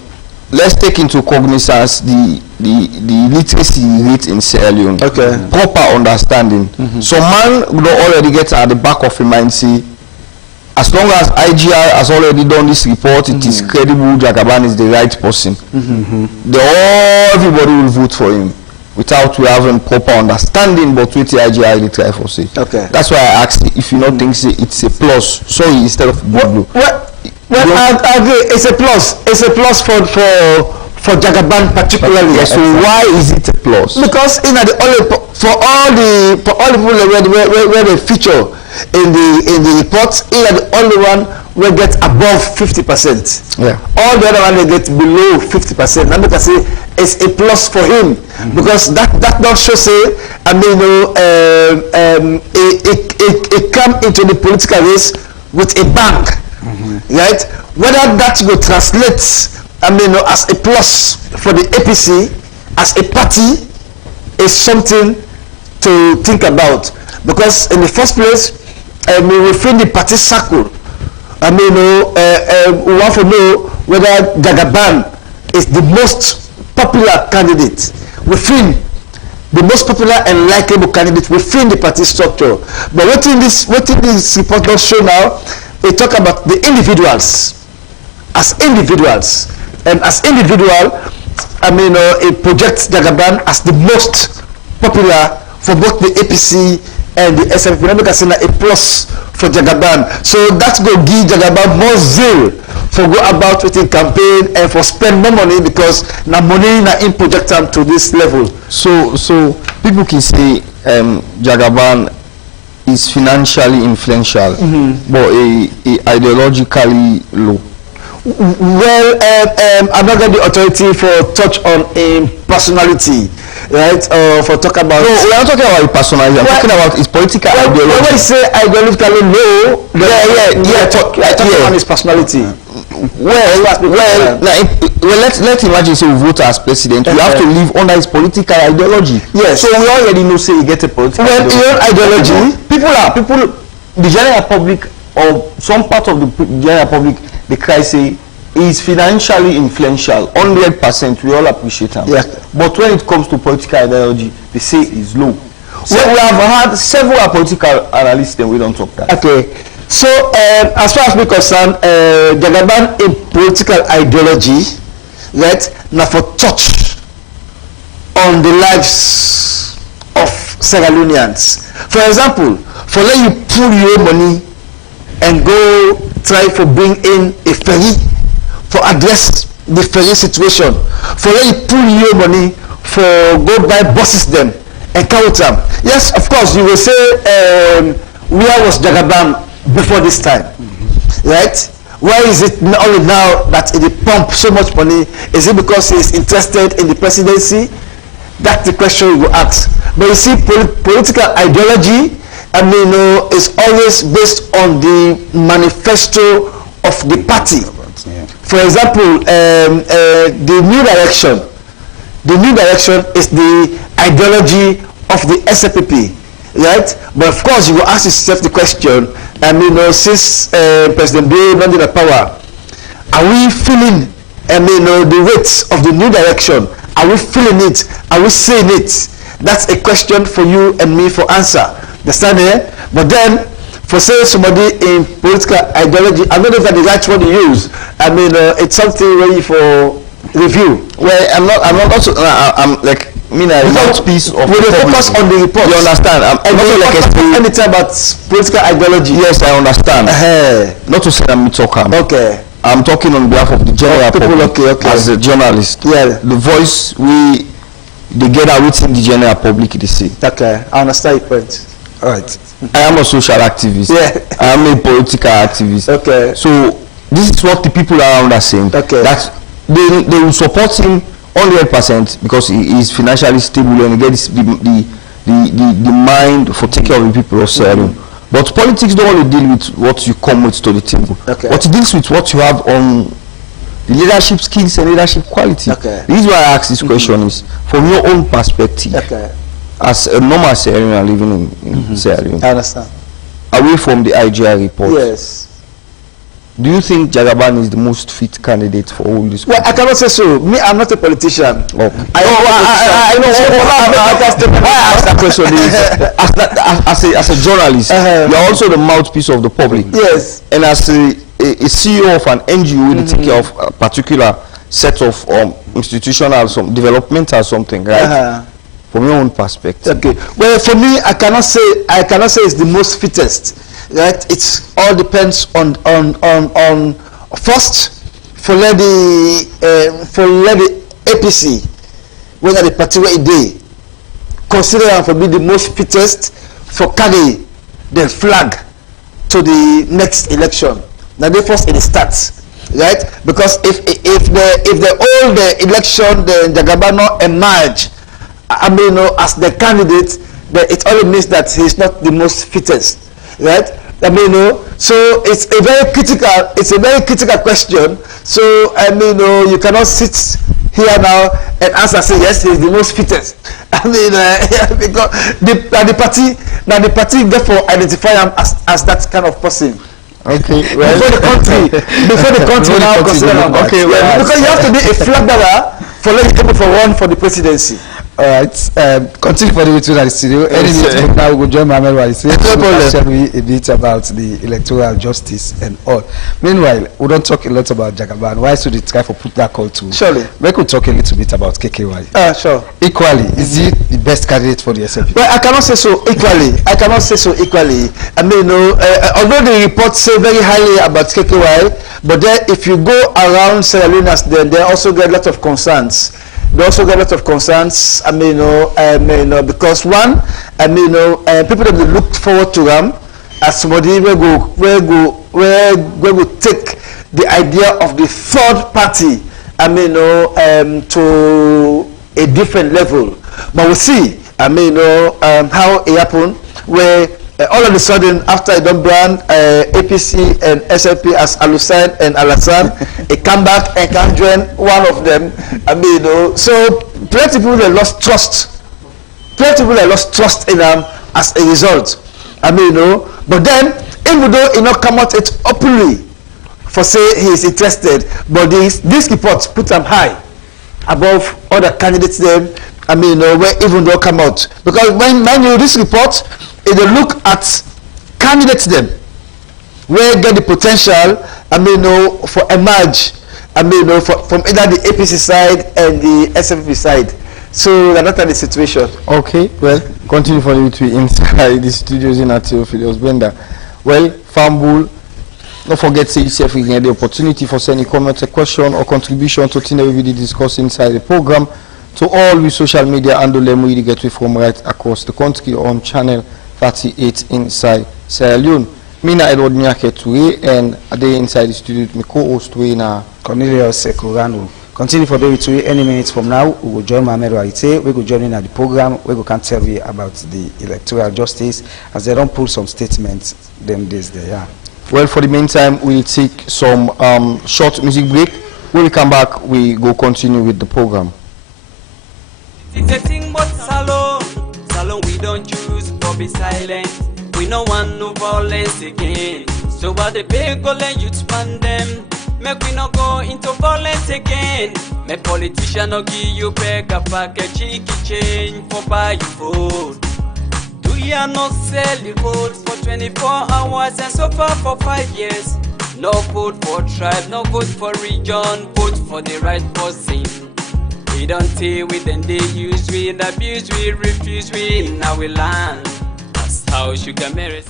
let's take into cognizance the literacy rate in Sierra Leone. Okay. Proper understanding. So man will already get at the back of a mind say, as long as IGR has already done this report, it is credible Jagaban is the right person. Everybody will vote for him without we having proper understanding, but with the IGR they try for say. Okay. That's why I asked if you don't think it's a plus. Sorry, instead of blue. Well, I agree. It's a plus. It's a plus for Jagaban particularly. Yeah, so why is it a plus? Because for all the people where they feature in the report, he are the only one will get above 50%. Yeah. All the other one they get below 50%. Now because say it's a plus for him because that not show say it come into the political race with a bang, right? Whether that will translate as a plus for the APC as a party is something to think about, because in the first place within the party circle we want to know whether Jagaban is the most popular candidate within the most popular and likable candidate within the party structure. But what in this report does show now, we talk about the individuals as individuals, and as individual it projects Jagaban as the most popular for both the APC and the SNP. Remember, a plus for Jagaban. So that's go give Jagaban more zeal for go about with the campaign and for spend more money because na money na in project them to this level. So people can say Jagaban is financially influential, but ideologically low. Well, I'm not going to the authority for touch on personality, right? For talk about. No, we are not talking about his personality. I'm talking about his political ideology. When we say ideologically low, talking on his personality. Well, let's imagine say we vote as president. We have to live under his political ideology. Yes. So we already know say he get a political ideology. People, the general public or some part of the general public, they cry say he is financially influential. 100%, we all appreciate him. Yeah. But when it comes to political ideology, they say he's low. So we have had several political analysts, and we don't talk that. Okay. So, as far as we concerned, Jagaban in political ideology, right, now for touch on the lives of Sierra Leoneans. For example, for let you pull your money and go try for bring in a ferry for address the ferry situation. For let you pull your money for go buy buses them and count them. Yes, of course, you will say, where was Jagaban before this time, right? Why is it only now that he pump so much money? Is it because he is interested in the presidency? That's the question you will ask. But you see, political ideology, is always based on the manifesto of the party. For example, the new direction. The new direction is the ideology of the SFPP. Right, but of course you will ask yourself the question. Since President Bill landed the power, are we feeling? The weight of the new direction. Are we feeling it? Are we seeing it? That's a question for you and me for answer. Understand here? But then, for say somebody in political ideology, I don't know if that's the right word to use. It's something ready for review. Well, I'm like. Mouthpiece of we focus on the report. You understand? I'm anytime about political ideology. Yes, I understand. Not to say I'm talking. Okay. I'm talking on behalf of the general public. Okay. As a journalist. Yeah. The voice they get out within the general public they see. Okay. I understand your point. All right. I am a social activist. Yeah. I am a political activist. Okay. So this is what the people around are saying. Okay. That they will support him 100% because he is financially stable and he gets the mind for taking care of the people of Sierra Leone. But politics don't only deal with what you come with to the table. Okay. But it deals with what you have on the leadership skills and leadership quality. Okay. The reason why I ask this question is from your own perspective. Okay. As a normal Sierra Leonean living in Sierra Leone. I understand. Away from the IGR report. Yes. Do you think Jagaban is the most fit candidate for all this? Well, I cannot say so. Me, I'm not a politician. Okay. I know. Why I ask that question is, as a journalist, you are also the mouthpiece of the public. Yes. And as a CEO of an NGO, you take care of a particular set of institutional, some developmental something, right? From your own perspective. Okay. Well, for me, I cannot say it's the most fittest. Right, it all depends on first for let the APC, whether the party where they consider them to be the most fittest for carry the flag to the next election. Now they first it starts, right? Because if the old election the Jagabano emerge, as the candidate, then it only means that he's not the most fittest, right? So it's a very critical question. So you cannot sit here now and answer say yes, he's the most fittest. Because the party therefore identify him as that kind of person. Okay. Well, before the country now consider him. Okay. Well, because you have to be a flag bearer for letting people for run for the presidency. All right. Continue for the way to the studio. Anyway, now we will join Mohammed Waise. Tell me a bit about the electoral justice and all. Meanwhile, we don't talk a lot about Jagaban. Why should they try to put that call to? Surely. We could talk a little bit about KKY. Sure. Equally, is he the best candidate for the SFP? Well, I cannot say so equally. I mean, although the reports say very highly about KKY, but then if you go around Sierra Leoneans, then they also get a lot of concerns. I mean, because one, I mean, people that look forward to them as somebody where go take the idea of the third party, I mean, to a different level. But we'll see, I mean, how it happened, where all of a sudden, after I don't brand APC and SLP as Alusan and Alassane, it come back and can join one of them. I mean, so plenty of people have lost trust. In them as a result. I mean, but then, even though he not come out it openly for say he is interested, but this report put them high above other candidates them. I mean, where even though come out, because when this report, if they look at candidates them, where get the potential, I mean, for emerge, I mean, from either the APC side and the SFP side. So that's the situation. Okay, well, continue for you to inside the studios in Theophilus Benda. Well, Fambul, don't forget to say yourself we get the opportunity for sending comments, a question or contribution to things that we will discuss inside the program. To all with social media and the lem we get from right across the country on channel 38 inside Sierra Leone. Mina Edward Nyake Toure and a day inside the studio with my co-host Toure Cornelius Sekurano. Continue for David Toure. Any minutes from now, we will join Mohammed Waise. We will join in at the program. We will can tell you about the electoral justice as they don't pull some statements them days there. Yeah. Well, for the meantime, we'll take some short music break. When we come back, we go continue with the program. It's a thing but Salon we don't choose for be silent. We no want no violence again. So what the big go let you span them. Make we not go into violence again. Make politician no give you back a package cheeky change for buy you food. Do you not sell your vote for 24 hours and so far for 5 years? No vote for tribe, no vote for region, vote for the right person. We don't deal with them, they use, we abuse, we refuse, we now we land. That's how sugar marries.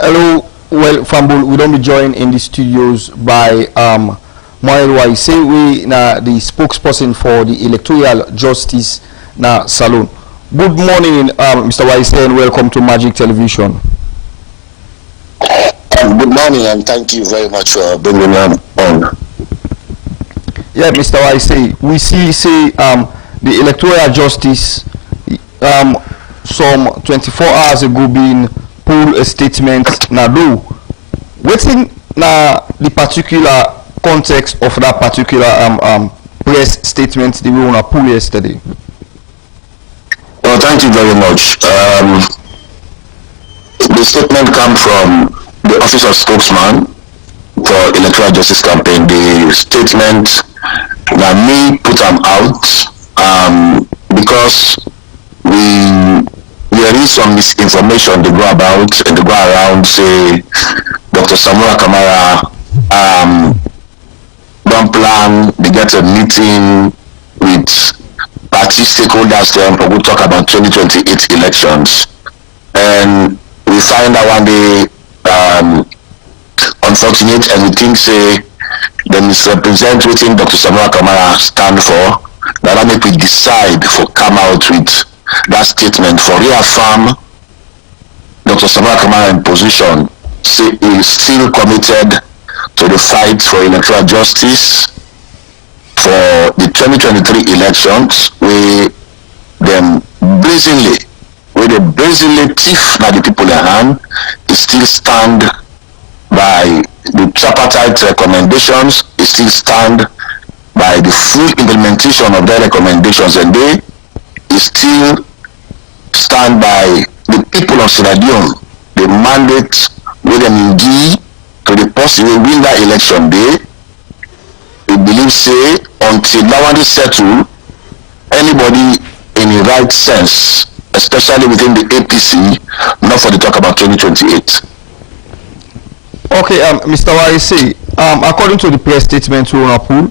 Hello, well, Fambul, we don't be joined in the studios by Mohammed Waise, we na the spokesperson for the electoral justice na Salon. Good morning, Mr. Waise, and welcome to Magic Television. Good morning, and thank you very much for bringing me on. Yeah, Mr. Waise, we see the electoral justice some 24 hours ago being pulled a statement na do. Waiting na the particular context of that particular press statement they were pull yesterday. Well, thank you very much. The statement comes from the Office of Spokesman for Electoral Justice Campaign. The statement that me put them out because there is some misinformation they go about and they go around, say Dr. Samura Kamara don't plan, they get a meeting with party stakeholders then we'll talk about 2028 elections, and we find out one day unfortunate, and we think say they misrepresent what Dr. Samura Kamara stand for. That make we decide for come out with that statement for reaffirm Dr. Samura Kamara in position is still committed to the fight for electoral justice for the 2023 elections. We them brazenly thief by the people in hand is still stand by the tripartite recommendations, is still stand by the full implementation of their recommendations, and they still stand by the people of Sierra Leone, the mandate with them give to the person who win that election day. We believe say until that one is settled, anybody in the right sense, especially within the APC, not for the talk about 2028. Okay, Mr. Warise, according to the press statement to Unapool,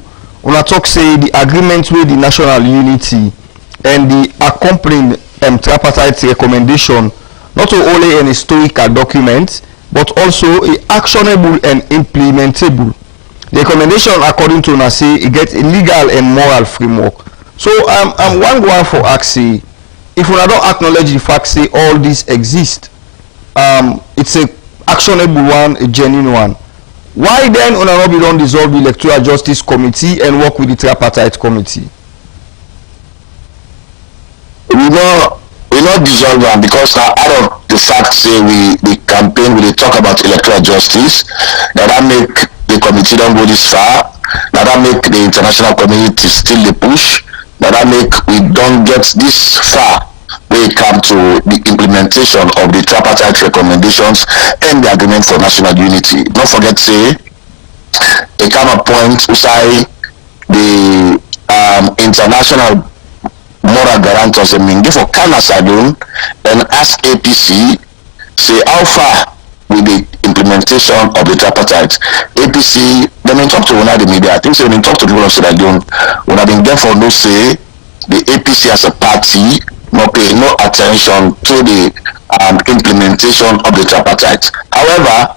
talk say the agreement with the national unity and the accompanying tripartite recommendation not only an historical document but also a actionable and implementable. The recommendation, according to Una, say it gets a legal and moral framework. So I'm one for Axie. If we don't acknowledge the fact say all this exist, it's a actionable one, a genuine one. Why then Honorable don't dissolve the Electoral Justice Committee and work with the Tripartite Committee? We not dissolve them because now out of the fact say we campaign, we talk about electoral justice, that make the committee don't go this far, that make the international community still the push, that make we don't get this far when it comes to the implementation of the tripartite recommendations and the agreement for national unity. Don't forget say a come a point beside the international moral guarantors and Mingi for Kana Sadun and ask APC say how far with the implementation of the tripartite. APC, they may talk to one of the media. I think so when talk to people of Sierra Leone, when I've been there for no say the APC as a party not pay no attention to the implementation of the tripartite. However,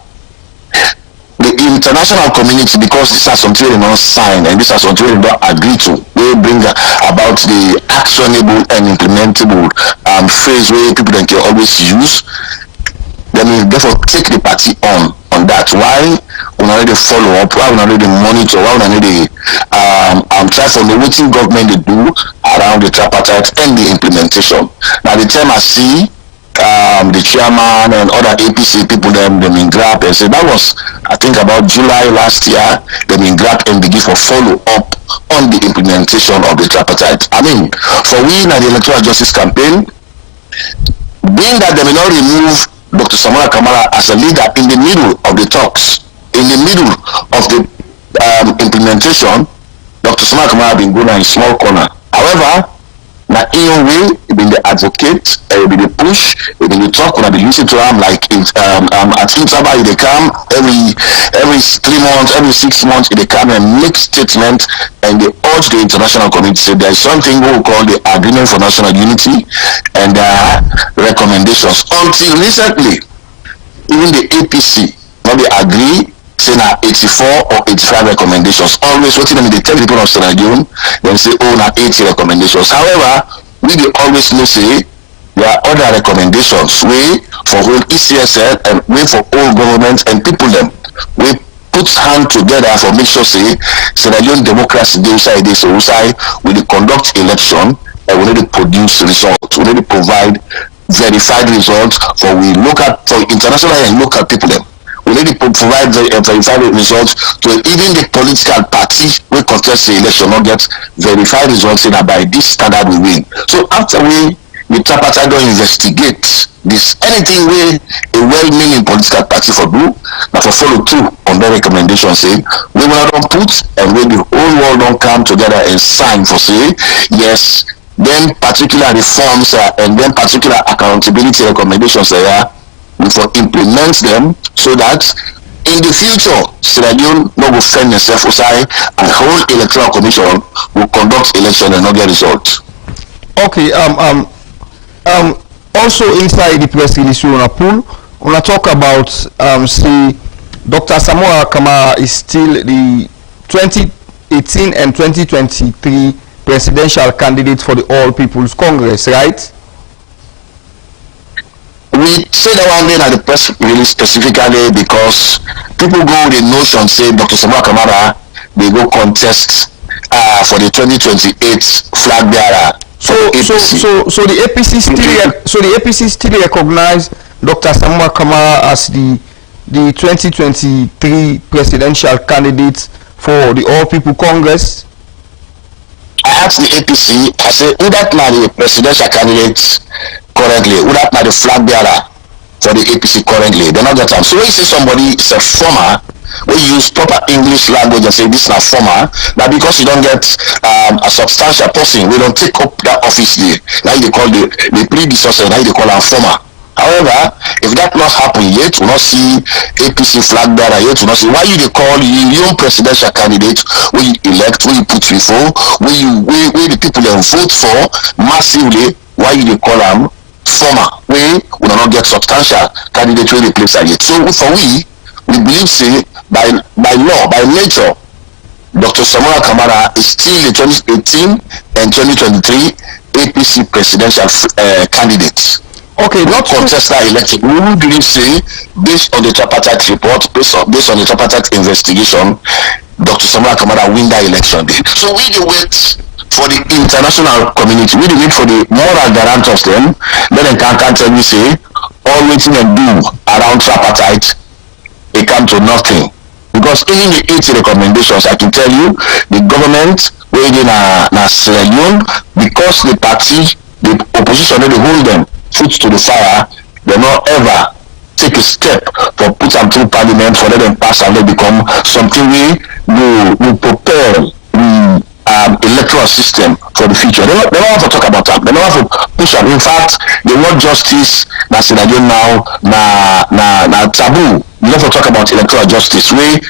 the international community, because these are something they don't sign and these are something they don't agree to, they bring about the actionable and implementable phrase where people can always use. Then we therefore take the party on that. Why we already follow up, why we already monitor, why we already try for the what government they do around the tripartite and the implementation. Now the time I see the chairman and other APC people them in grab and say that was I think about July last year, them in grab and begin for follow up on the implementation of the tripartite. I mean, for we in the electoral justice campaign, being that they may not remove Dr. Samora Kamara as a leader in the middle of the talks, in the middle of the implementation, Dr. Samora Kamara been going in a small corner. However, now in a way, he been the advocate, he been the push, he been the talk, when I been listening to him like at Intaba, they come every 3 months, every 6 months, they come and make statement and they urge the international community say there is something we call the agreement for national unity and recommendations. Until recently, even the APC, not they agree, say now 84 or 85 recommendations. Always what they tell the people of Sierra Leone, then say, oh, now 80 recommendations. However, we they always know say there are other recommendations way for whole ECSL and way for all governments and people them. We put hand together for make sure say Sierra Leone democracy they say this so we conduct election and we need to produce results. We need to provide verified results for we local for international and local people them. We need to provide verified results to even the political party we contest the election not get verified results in that by this standard we win. So after the tripartite don't investigate this anything where a well-meaning political party for do now for follow through on the recommendation say we will not put and when the whole world don't come together and sign for say yes then particular reforms and then particular accountability recommendations we for implement them so that in the future Sierra Leone no go fend itself aside and whole electoral commission will conduct election and not get results. Okay, also inside the press release we wanna talk about say Dr. Samora Kamara is still the 2018 and 2023 presidential candidate for the All People's Congress, right? We say that one day at the press release specifically because people go with the notion say Dr. Samora Kamara they go contest for the 2028 flag bearer. So the APC still recognize Dr. Samora Kamara as the 2023 presidential candidate for the All People Congress. I asked the APC, I said, who that not the presidential candidate currently? Who that not the flag bearer for the APC currently? They're not that time. So when you see somebody is a former, when use proper English language and say this is a former, that because you don't get a substantial person, we don't take up that office there. Now they call the predecessor, now they call a former. However, if that not happen yet, we not see APC flag bearer yet, we not see why you they call your presidential candidate, we elect, we put before, we the people that vote for massively, why you they call them former, we will not get substantial candidate where they place yet. So for we believe say by law, by nature, Dr. Samoei Kamara is still the 2018 and 2023 APC presidential candidate. Okay, not contest that election. We will believe say, based on the tripartite report, based on the tripartite investigation, Dr. Samoei Kamara win that election day. So we do wait for the international community. We do wait for the moral guarantors them. Then they can tell me say, all waiting and do around tripartite, it come to nothing. Because even the 80 recommendations, I can tell you, the government waiting na Sierra Leone, because the party, the opposition, they hold them foot to the fire, they not ever take a step for put them through parliament for let them pass and they become something we prepare the electoral system for the future. They don't want to talk about that. They don't want to push them. In fact, they want justice. That's in again now. Na taboo. They don't want to talk about electoral justice. We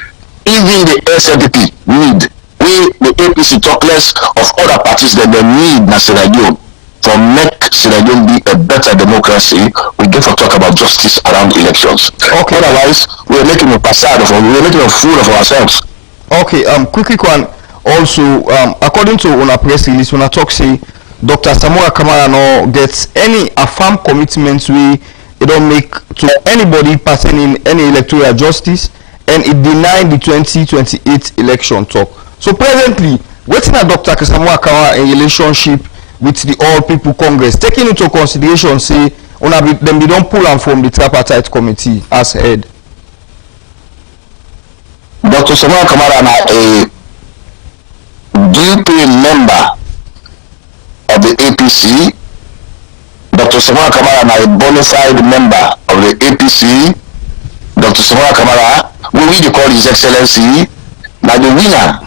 even the SLDP need. We the APC talk less of other parties that they need. Na Sierra Leone. For make Sierra Leone be a better democracy, we get to talk about justice around elections. Okay. Otherwise, we're making a facade of, we're making a fool of ourselves. Okay. Quick one. Also, according to una press release, when I talk say Dr. Samoei Kamara no gets any affirm commitments we it don't make to anybody pertaining any electoral justice, and it denied the 2028 election talk. So presently, what's na Dr. Samoei Kamara in relationship with the All People Congress, taking into consideration, say, them don't pull them from the tripartite committee as head? Dr. Samoei Kamara is a duly member of the APC. Dr. Samoei Kamara is a bona fide member of the APC. Dr. Samoei Kamara, we call His Excellency, now the winner.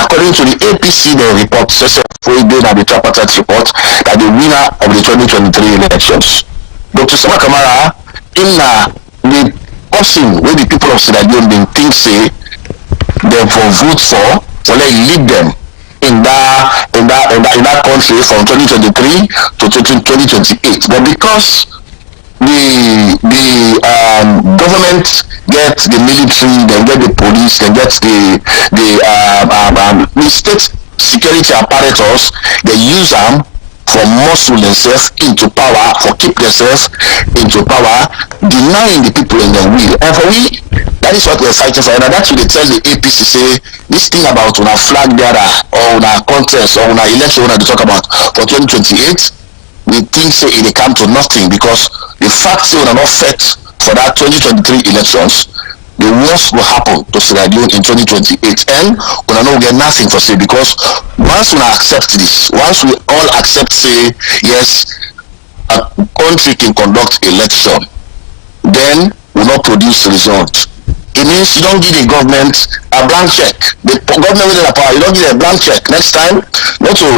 According to the APC, the report says we did at the tripartite report that the winner of the 2023 elections, Dr. Samoei Kamara, in the person where the people of Sierra Leone didn't think say they for vote for let lead them in that country from 2023 to 2028. But because the government get the military, then get the police, then get the state security apparatus, they use them for muscle themselves into power, for keep themselves into power, denying the people in their will. And for we, that is what we're fighting for. And that's what they tell the APC say, this thing about una flag bearer or una contest or una election una they talk about for 2028, we think say it come to nothing, because the fact say we are not fit for that 2023 elections, the worst will happen to Sierra Leone in 2028, and we are not get nothing for say, because once we accept this, once we all accept say yes, a country can conduct election, then we not produce results. It means you don't give the government a blank check. The government within the power, you don't give a blank check. Next time, not to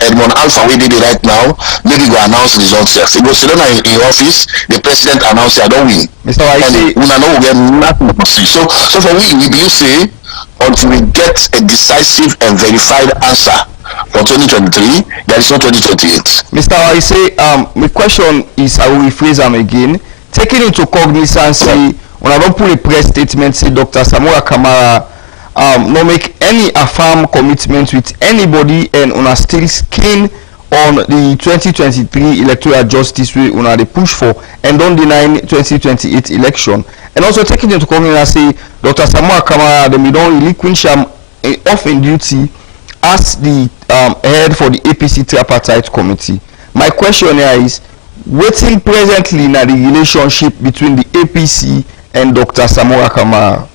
Edmond Alpha, we did it right now, maybe go announce the results. It goes sit down in office, the president announce I don't win. Mr. YC, we know we get nothing to see. So for we believe say until we get a decisive and verified answer for 2023, there is no 2028. Mr. YC, my question is, I will rephrase them again. Taking into cognizance, say, when I don't put a press statement, say Dr. Samoei Kamara no make any affirm commitment with anybody, and una still keen on the 2023 electoral justice we una they push for, and don't deny 2028 election. And also taking into cognizance, say Dr. Samoei Kamara them don't relinquish him off in duty as the head for the APC tripartite committee. My question here is, waiting presently in the relationship between the APC and Dr. Samoei Kamara?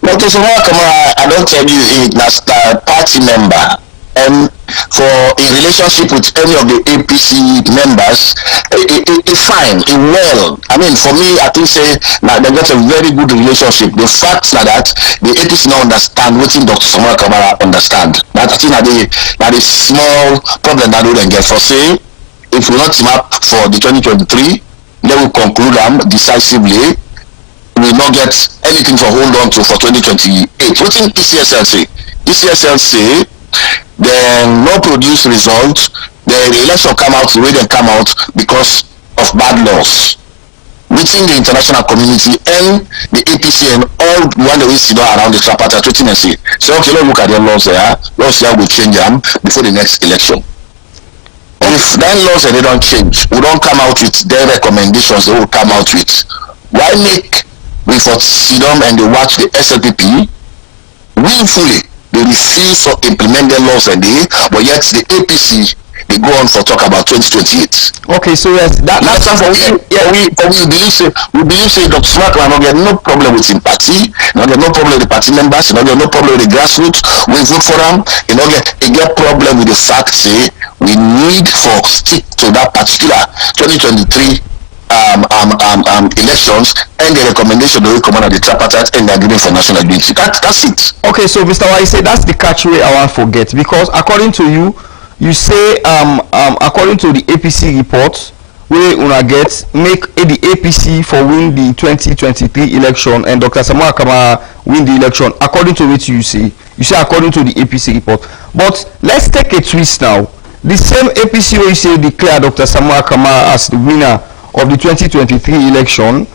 Dr. Samoei Kamara, I don't tell you, is a party member and for a relationship with any of the APC members, it's fine, it well. I mean, for me, I think say now they got a very good relationship. The fact that the APC now understand what Dr. Samuel Kamara understand. That I think that the small problem that we don't get for say, if we not team up for the 2023, then we conclude them decisively. We will not get anything for hold on to for 2028. What in ECSL say? ECSL say they no produce results. The election come out the way they come out because of bad laws. Within the international community and the APC and all one way sit down around the tripartite waiting and say, so okay, let's look at their laws there. Laws here will change them before the next election. If that laws and they don't change, we don't come out with their recommendations, they will come out with. Why make we for sit down and they watch the SLPP willfully? They refuse to implement their laws and but yet the APC they go on for talk about 2028. Okay, so yes, that's time for we believe say Dr. Smart will not get no problem with him party, not get no problem with the party members, not get no problem with the grassroots. We vote for them, he get problem with the fact say we need for stick to that particular 2023 elections and the recommendation that we come out of the tripartite and the agreement for national unity. That's it. Okay, so Mr. Wai say that's the catch way I want to forget, because according to you, you say according to the APC report, we una get make the APC for win the 2023 election and Dr. Samuel Kamara win the election. According to what you say according to the APC report. But let's take a twist now. The same APC where you say declare Dr. Samuel Kamara as the winner of the 2023 election,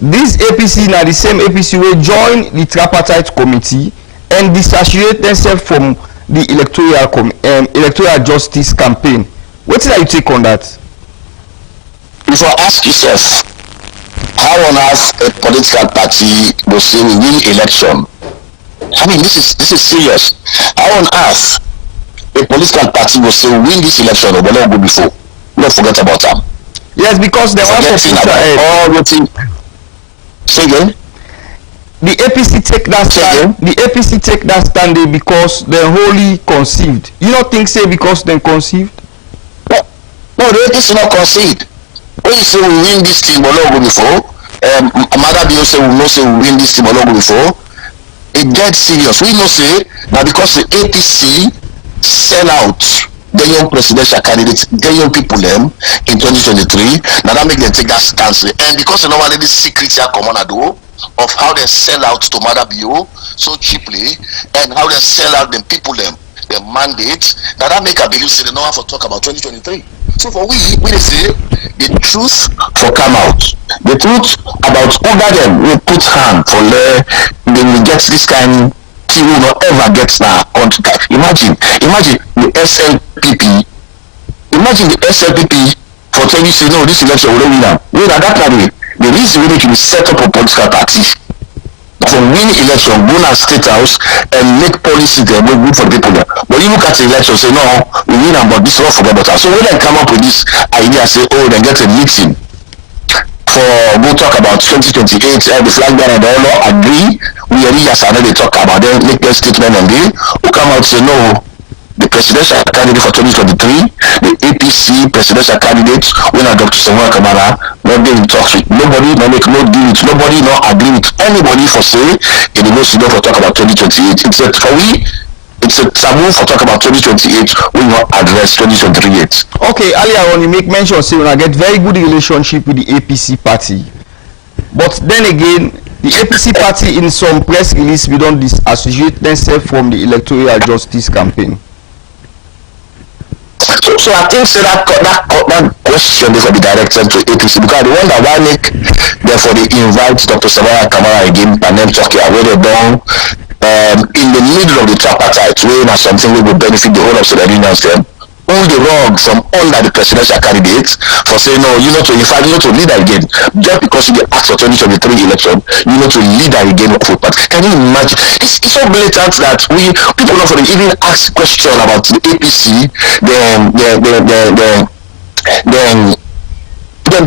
this APC now the same APC will join the tripartite committee and dissociate themselves from the electoral justice campaign. What did you take on that? If you ask yourself, how on earth a political party will say we win election? I mean, this is serious. How on earth a political party will say we win this election or will not go before? Don't forget about them. Yes, because they want to push ahead. All the thing. Say again. The APC take that stand. The APC take that stand because they're wholly conceived. You don't think say because they're conceived? No, the APC not conceived. When you say we win this team or not go before, Mother Bio say we know say we win this team or not go before. It gets serious. We know say that because the APC sell out the young presidential candidates, the young people them in 2023. Now that make them take that stance. And because you know what this secret here come on do of how they sell out to Mother Bio so cheaply and how they sell out the people them, their mandate. Now that make I believe say they know how to talk about 2023. So for we say the truth for come out. The truth about over them we put hand for they will get this kind thing will not ever get now. Imagine the SLPP. Imagine the SLPP for telling you say no, this election will not win now. Well, that way, the reason we need to set up a political party for win election, go to State House and make policy there will good for the people there. But you look at the election, say no, we win them, but this is not forget about us. So when they come up with this idea, say oh, then get a meeting for go talk about 2028, the flag bearer and all agree. We already just already talk about them, make their statement and they who come out say no. The presidential candidate for 2023, the APC presidential candidate, when Dr. Samuel Kamara, not getting talks with nobody, no make no deal with nobody, no agree with anybody for say in the most for talk about 2028. It's a taboo for talk about 2028. We not address 2028. Okay, earlier on you make mention say when I get very good relationship with the APC party, but then again the APC party in some press release we don't disassociate themselves from the electoral justice campaign. So I think so that question is to be directed to APC because the one that why make therefore they invite Dr. Samuel Kamara again and then talk here where they done in the middle of the tripartite way now something we will benefit the whole of Sierra Leone them. All the wrong from all the presidential candidates for saying no, you know to in fact you know to lead again just because you get asked for 2023 election, you know to lead again of but can you imagine it's so blatant that people not for even ask question about the APC then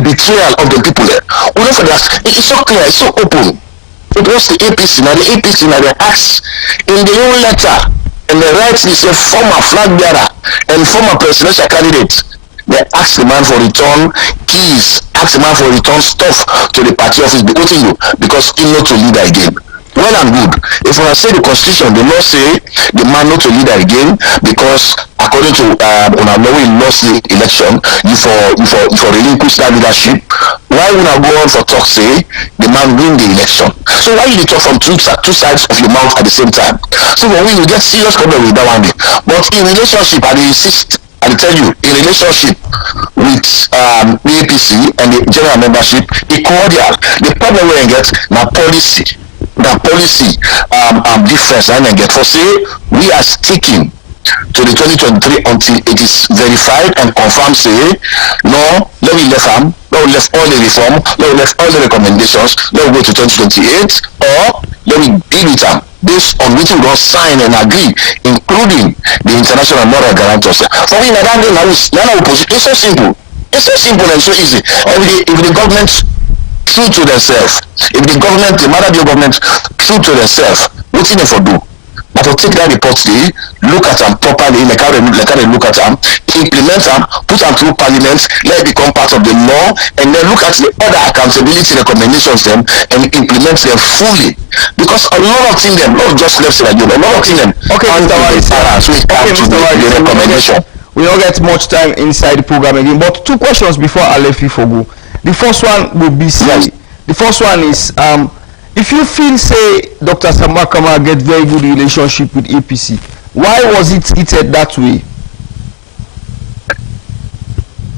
betrayal of the people there. We know for that it's so clear, it's so open. It was the APC now they ask in the own letter and they rightly say former flag bearer and former presidential candidate. They ask the man for return keys, ask the man for return stuff to the party office because he not to leader again. Well and good. If I say the constitution, the law say the man not to leader again because according to when he lost the election, you for relinquish that leadership. Why would I go on for talk say the man win the election? So why you talk from two sides of your mouth at the same time? So when we will get serious problem with that one day. But in relationship, I insist. I tell you, in relationship with the APC and the general membership, it's cordial. The problem we get now policy. The policy difference I get for say we are sticking to the 2023 until it is verified and confirmed. Say no, let me left them, let me left all the reform, let me left all the recommendations, let me go to 2028, or let me deal with them based on which we don't sign and agree, including the international moral guarantors. For me, now it's so simple. It's so simple and so easy. If the government true to themselves, if the government, the Madabi government true to themselves, what's in it for do? But to take that report today, look at them properly, like how they look at them, implement them, put them through parliament, let it become part of the law, and then look at the other accountability recommendations them and implement them fully. Because a lot of things them, not just left side, a lot of things them. Okay, Mr. Wise. The recommendation. We don't get much time inside the program again, but two questions before I let you go. The first one will be say, the first one is if you feel say Dr. Samuel Kamara get very good relationship with APC, why was it heated that way?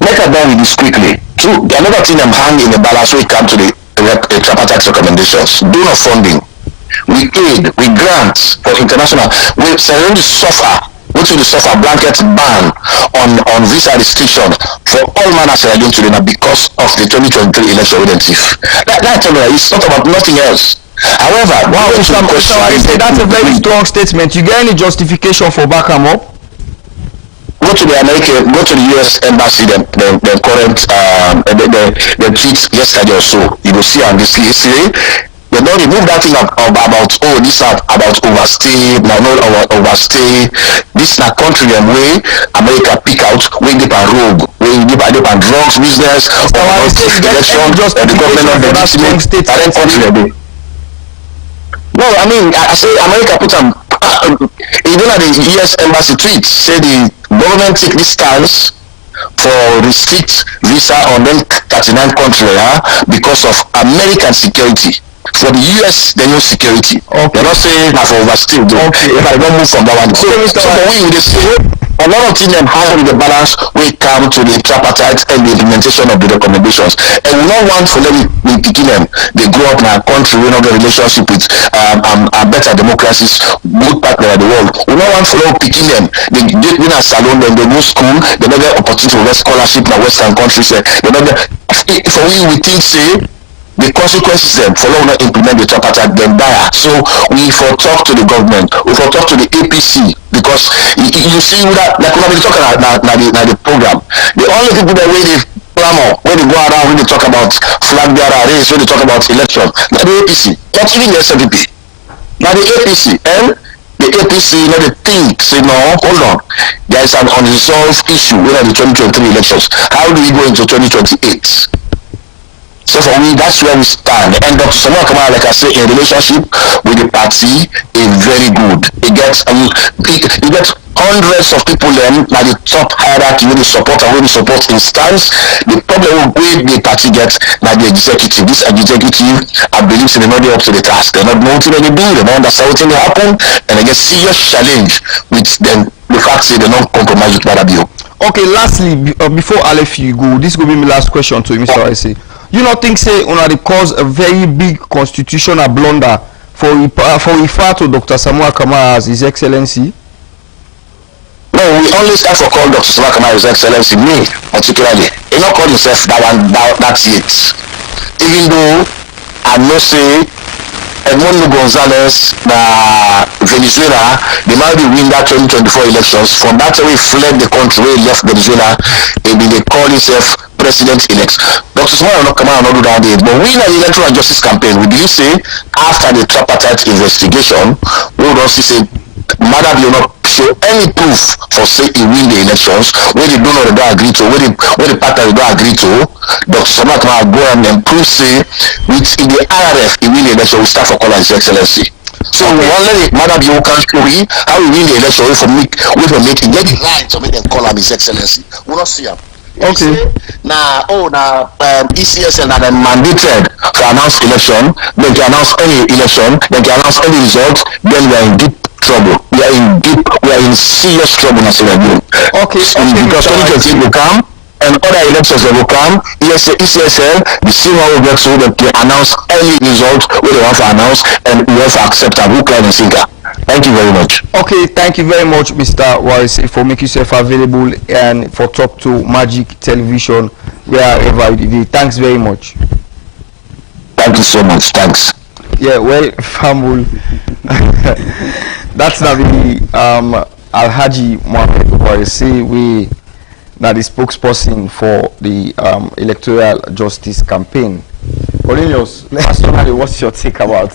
Let us done with this quickly. Two, another thing I'm hanging in the balance when it comes to the tripartite recommendations. Donor funding. We aid, we grant for international. We suddenly suffer. Which will suffer blanket ban on visa restriction for all manners of against children because of the 2023 election identity. That's not about nothing else. However, that's a very strong statement. You get any justification for back them up? Go to the American, go to the US embassy, the current the tweets yesterday or so. You will see on this yesterday. They don't remove that thing about this about overstay, not overstay. This is a country and way America pick out where they can rogue, where they can drugs business, or election, the government of the legitimate country. No, I mean I say America put them. Even at the US embassy tweet say the government take this stance for restrict visa on them 39 countries because of American security. For the US, they know security. Okay. They're not saying that for overstay. Okay. If I don't move from that one. So for we they say a lot of things them how with the balance we come to the tripartite and the implementation of the recommendations. And we don't want for them we picking them. They grow up in a country we don't get relationship with a better democracies, good partner of the world. We don't want for them picking them. They in a salon, then they go school, they don't get opportunity to get scholarship in the Western countries. They don't get for we think say the consequences them follow not implement the tripartite then dire. So we for talk to the government, we for talk to the APC because you see that like when we talk about the program, the only people that really clamor when they go around when they talk about flag bearer race, when they talk about election, not the APC, not even the SFP, not the APC, and the APC, you know, they think, say no, hold on, there is an unresolved issue with the 2023 elections. How do we go into 2028? So for me, that's where we stand. And Dr. Samuel Kamara, like I say, in relationship with the party is very good. He gets hundreds of people then at the top hierarchy with the support and with the support instance. The problem with the party gets like the executive. This executive, I believe, they're not up to the task. They're not knowing what they do. They don't understand what will happen. And I get serious challenge with them. The fact that they don't compromise with Madabio. Okay, lastly, before I let you go, this will be my last question to you, Mr. Ise. You not think say una dey cause a very big constitutional blunder for refer to Dr. Samuel Kamara as His Excellency? No, we always have to call Dr. Samuel Kamara His Excellency, me particularly. He not call himself that's it. Even though I know say Edmundo Gonzalez na Venezuela, they might be win that 2024 elections. From that way, fled the country, left Venezuela, and they call himself president-elect. Dr. Samuel Kamara not do that day, but we in the electoral justice campaign, we believe say after the tripartite investigation, we don't see say Madabio not show any proof for say he win the elections, where they don't agree to, where the party don't agree to, Dr. Samuel Kamara go and prove say with in the IRF he win the election, we start for calling His Excellency. So we want let the Madam Yokan story how we win the election, we for make it get the right to make them call him His Excellency. We not see him. Okay. Now, ECSL are mandated to announce election. They can announce any election. They can announce any result. Then we are in deep trouble. We are in serious trouble as well. Okay. Because 2020 will come and other elections will come. ECSL, the same one will get so that they announce any result where they want to announce, and we have to accept a book and sinker. Thank you very much. Okay, thank you very much, Mr. Warisi, for making yourself available and for talk to Magic Television wherever you do. Thanks very much. Thank you so much. Thanks. Yeah, well, Famul, that's not the Alhaji Mohamed Warisi. We now the spokesperson for the electoral justice campaign. Cornelius, personally, what's your take about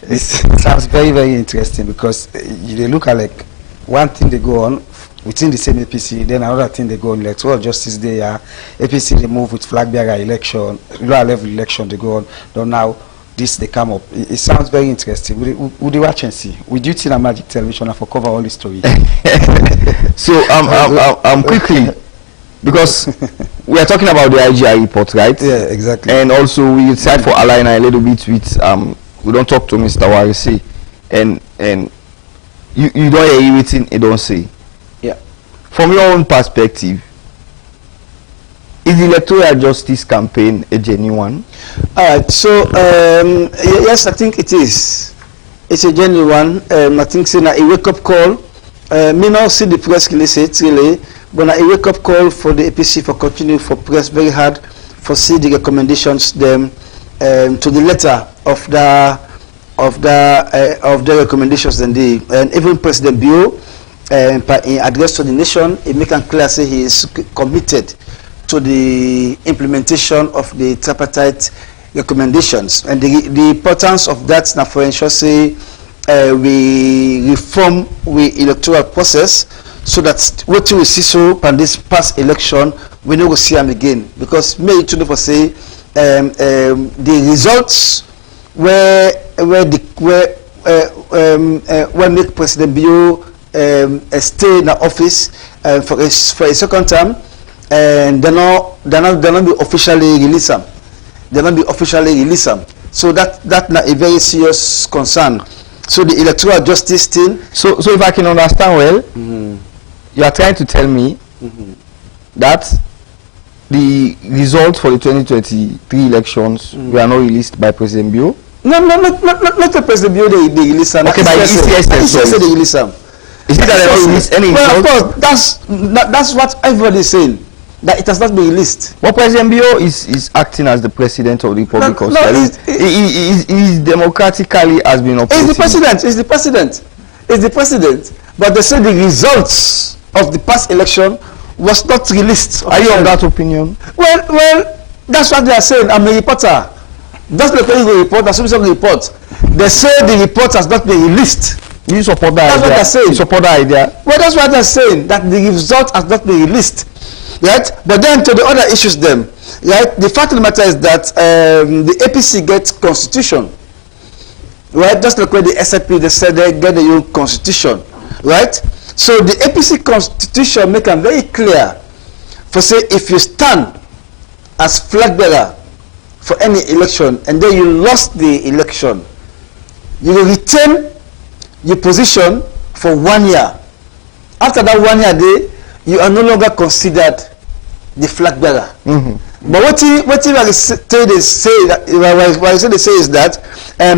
this? It sounds very, very interesting because they look at like one thing they go on within the same APC, then another thing they go on electoral justice. They are APC, they move with flag bearer election, lower level election they go on. Then now this they come up. It sounds very interesting. Would you watch and see? Would you see a Magic Television for cover all the story? So quickly. Because we are talking about the IGI report, right? Yeah, exactly. And also we decide for Alina a little bit with we don't talk to Mr. Warisi, and you don't hear everything he don't say. Yeah. From your own perspective, is the electoral justice campaign a genuine? All right. So yes, I think it is. It's a genuine one. I think it's a wake-up call. Me now see the press release it really. But a wake-up call for the APC for continue for press very hard for see the recommendations them to the letter of the recommendations and even President Bio in address to the nation, he make it clear say he is committed to the implementation of the tripartite recommendations, and the importance of that now for ensure say we reform the electoral process. So that what we see so on this past election, we never see them again. Because May to for say the results where make President Bio stay in the office for a second term, and they not be officially release them. They not be officially release them. So that not a very serious concern. So the electoral justice still. So if I can understand well. You are trying to tell me that the results for the 2023 elections were not released by President Bio? No, not the President Bio, they released them. Okay, by ECSL. They released them. Is it that they don't release any results? Well, of course, that's what everybody is saying, that it has not been released. But President Bio is acting as the President of the Republic of Australia. He democratically has been operating. It's the President. But they say the results of the past election was not released. Are you of that opinion? Well, that's what they are saying. I'm a reporter. That's the kind of report. That's the report. They say the report has not been released. You support that idea? That's what they're saying. You support that idea? Well, that's what they're saying, that the result has not been released. Right? But then to the other issues them, right? The fact of the matter is that the APC gets constitution. Right? Just like when the SFP, they said they get the new constitution. Right? So the APC constitution make them very clear for say if you stand as flag bearer for any election and then you lost the election, you will retain your position for 1 year. After that 1 year day, you are no longer considered the flag bearer. But what they say is that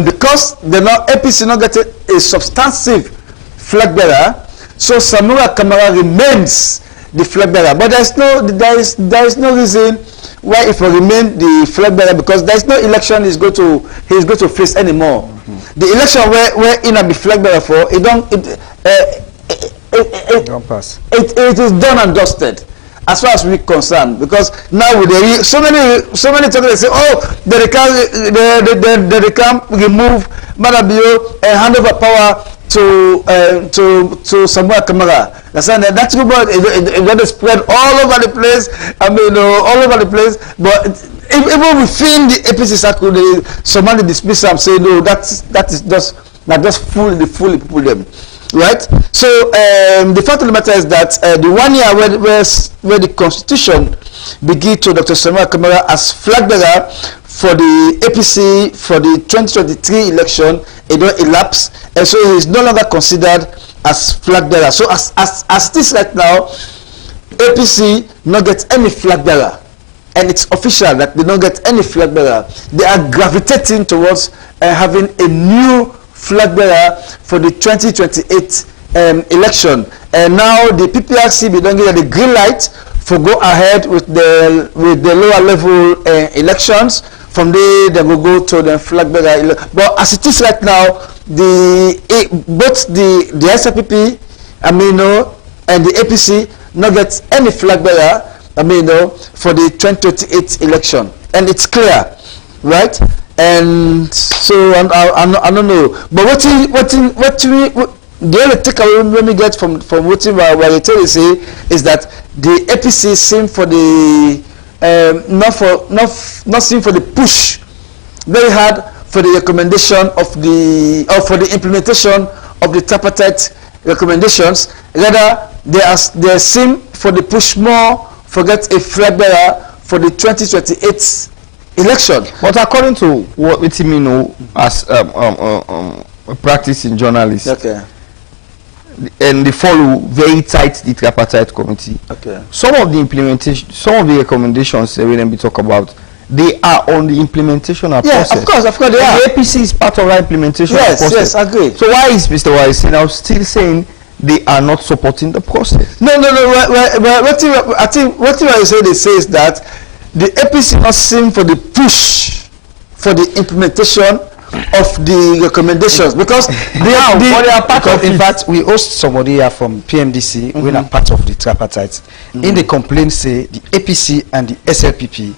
because the APC not get a substantive flag bearer, so Samura Kamara remains the flag bearer. But there is no reason why if he remain the flag bearer, because there is no election he's going to face anymore. The election where he not be flag bearer for, it don't pass. It is done and dusted. as far as we're concerned, because now with the so many talking, they say, oh, they can remove Madabio and hand over power to Samuel Kamara. That's rumor is going to spread all over the place. I mean, all over the place. But even within the APC circle, somebody dismiss them, say no, that is just fool the people them. Right. So the fact of the matter is that the 1 year where the Constitution began to Dr. Samuel Kamara as flag bearer for the APC for the 2023 election, it don't elapse, and so he is no longer considered as flag bearer. So as this right now, APC not get any flag bearer, and it's official that they don't get any flag bearer. They are gravitating towards having a new flag bearer for the 2028 election, and now the PPRC be don't get the green light for go ahead with the lower level elections. From there they will go to the flag bearer. But as it is right now, both the SLPP, and the APC not get any flag bearer, for the 2028 election, and it's clear, right? And so I don't know, but the only takeaway we get from what they tell you say is that the APC seem for the not seem for the push very hard for the recommendation of for the implementation of the tripartite recommendations. Rather, they seem for the push more forget a flag bearer for the 2028 election. But according to what we know as practicing journalists, okay, and they follow very tight the tripartite committee. Okay. Some of the implementation, some of the recommendations that we talk about, they are on the implementation process. Of course they are. The APC is part of that implementation process. Yes, I agree. So why is Mr. Wise now still saying they are not supporting the process? No. I think what you say they say is that the APC not seem for the push for the implementation of the recommendations, because they are part of. In fact, we host somebody here from PMDC, we are part of the tripartite. In the complaint say the APC and the SLPP.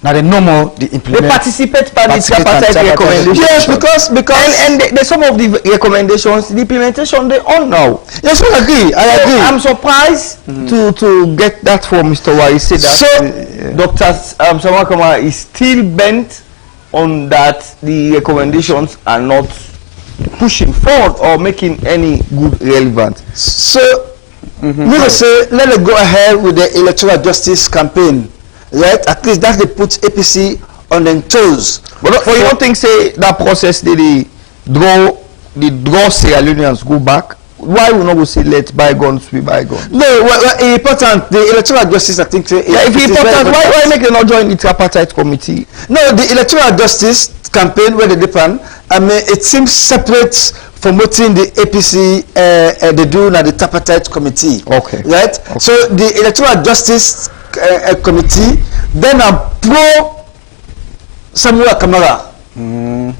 Now they know more the implement. They participate by the tripartite recommendations. Yes, because and some of the recommendations, the implementation they own now. Yes, I agree. I'm surprised to get that from Mr. Wai. He said that Dr. Samuel Kamara is still bent on that the recommendations are not pushing forward or making any good relevant. So we will say let it go ahead with the electoral justice campaign. Right, at least that they put APC on their toes. But you don't think say that process they draw Sierra Leoneans go back? Why we not go say let bygones be bygones? No, important. The electoral justice, I think. If important, why make them not join the tripartite committee? No, the electoral justice campaign where they depend. It seems separate from what in the APC they do now the tripartite committee. Okay. Right. Okay. So the electoral justice committee then are pro Samuel Kamara.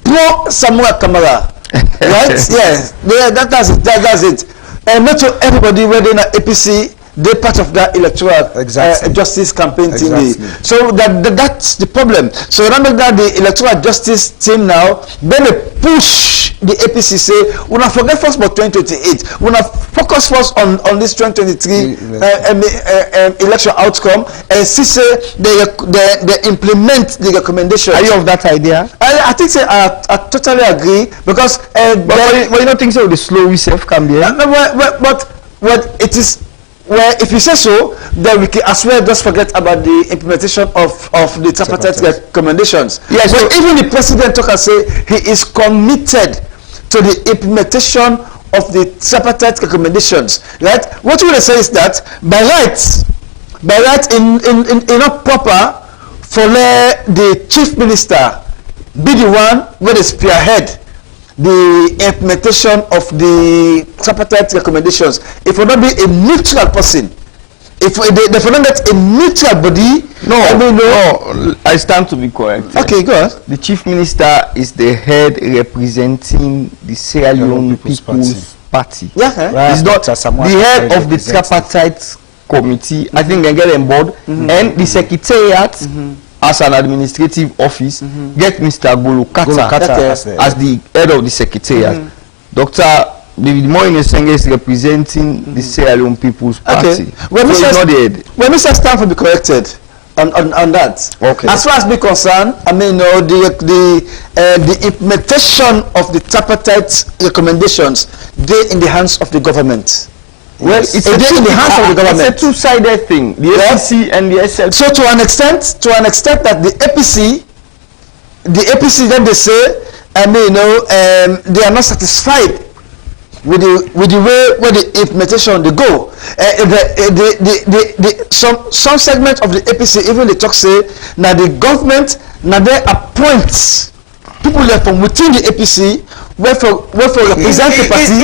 Pro Samuel Kamara. Right? Yes. That's it. And not to everybody within APC, they're part of that electoral justice campaign team. So that's the problem. So remember that the electoral justice team now, then they push the APC say, we're not forget first about 2028. We're not focus first on this 2023 election outcome, and see say they implement the recommendation. Are you of that idea? I think say I totally agree, because but you don't think so the slow self can be? But it is. Well, if you say so, then we can as well just forget about the implementation of the tripartite recommendations. Yes, but even the president talk and say he is committed to the implementation of the tripartite recommendations. Right? What we will say is that by right, in not proper for the chief minister be the one where they spearhead the implementation of the tripartite recommendations. If we not be a neutral person, if we not get a neutral body, no, I stand to be correct. Okay, go on. The chief minister is the head representing the Sierra Leone People's Party. Yeah, right. He's not the head of the tripartite committee, I think, can get on board, and the secretariat as an administrative office get Mr. Golo Kata as the head of the secretariat. Dr. David Moine Senge is representing the Sierra Leone People's Party. Okay. When Mr. Stanford be corrected on that. Okay. As far as me concerned, I mean, the implementation of the tripartite recommendations, they in the hands of the government. Well, it's in the hands of the government. It's a two-sided thing. The APC and the SLP. So to an extent that the APC then they say, I mean, they are not satisfied with the way where the implementation they go. Some segment of the APC even they talk say now the government now they appoint people that from within the APC where for represent the party,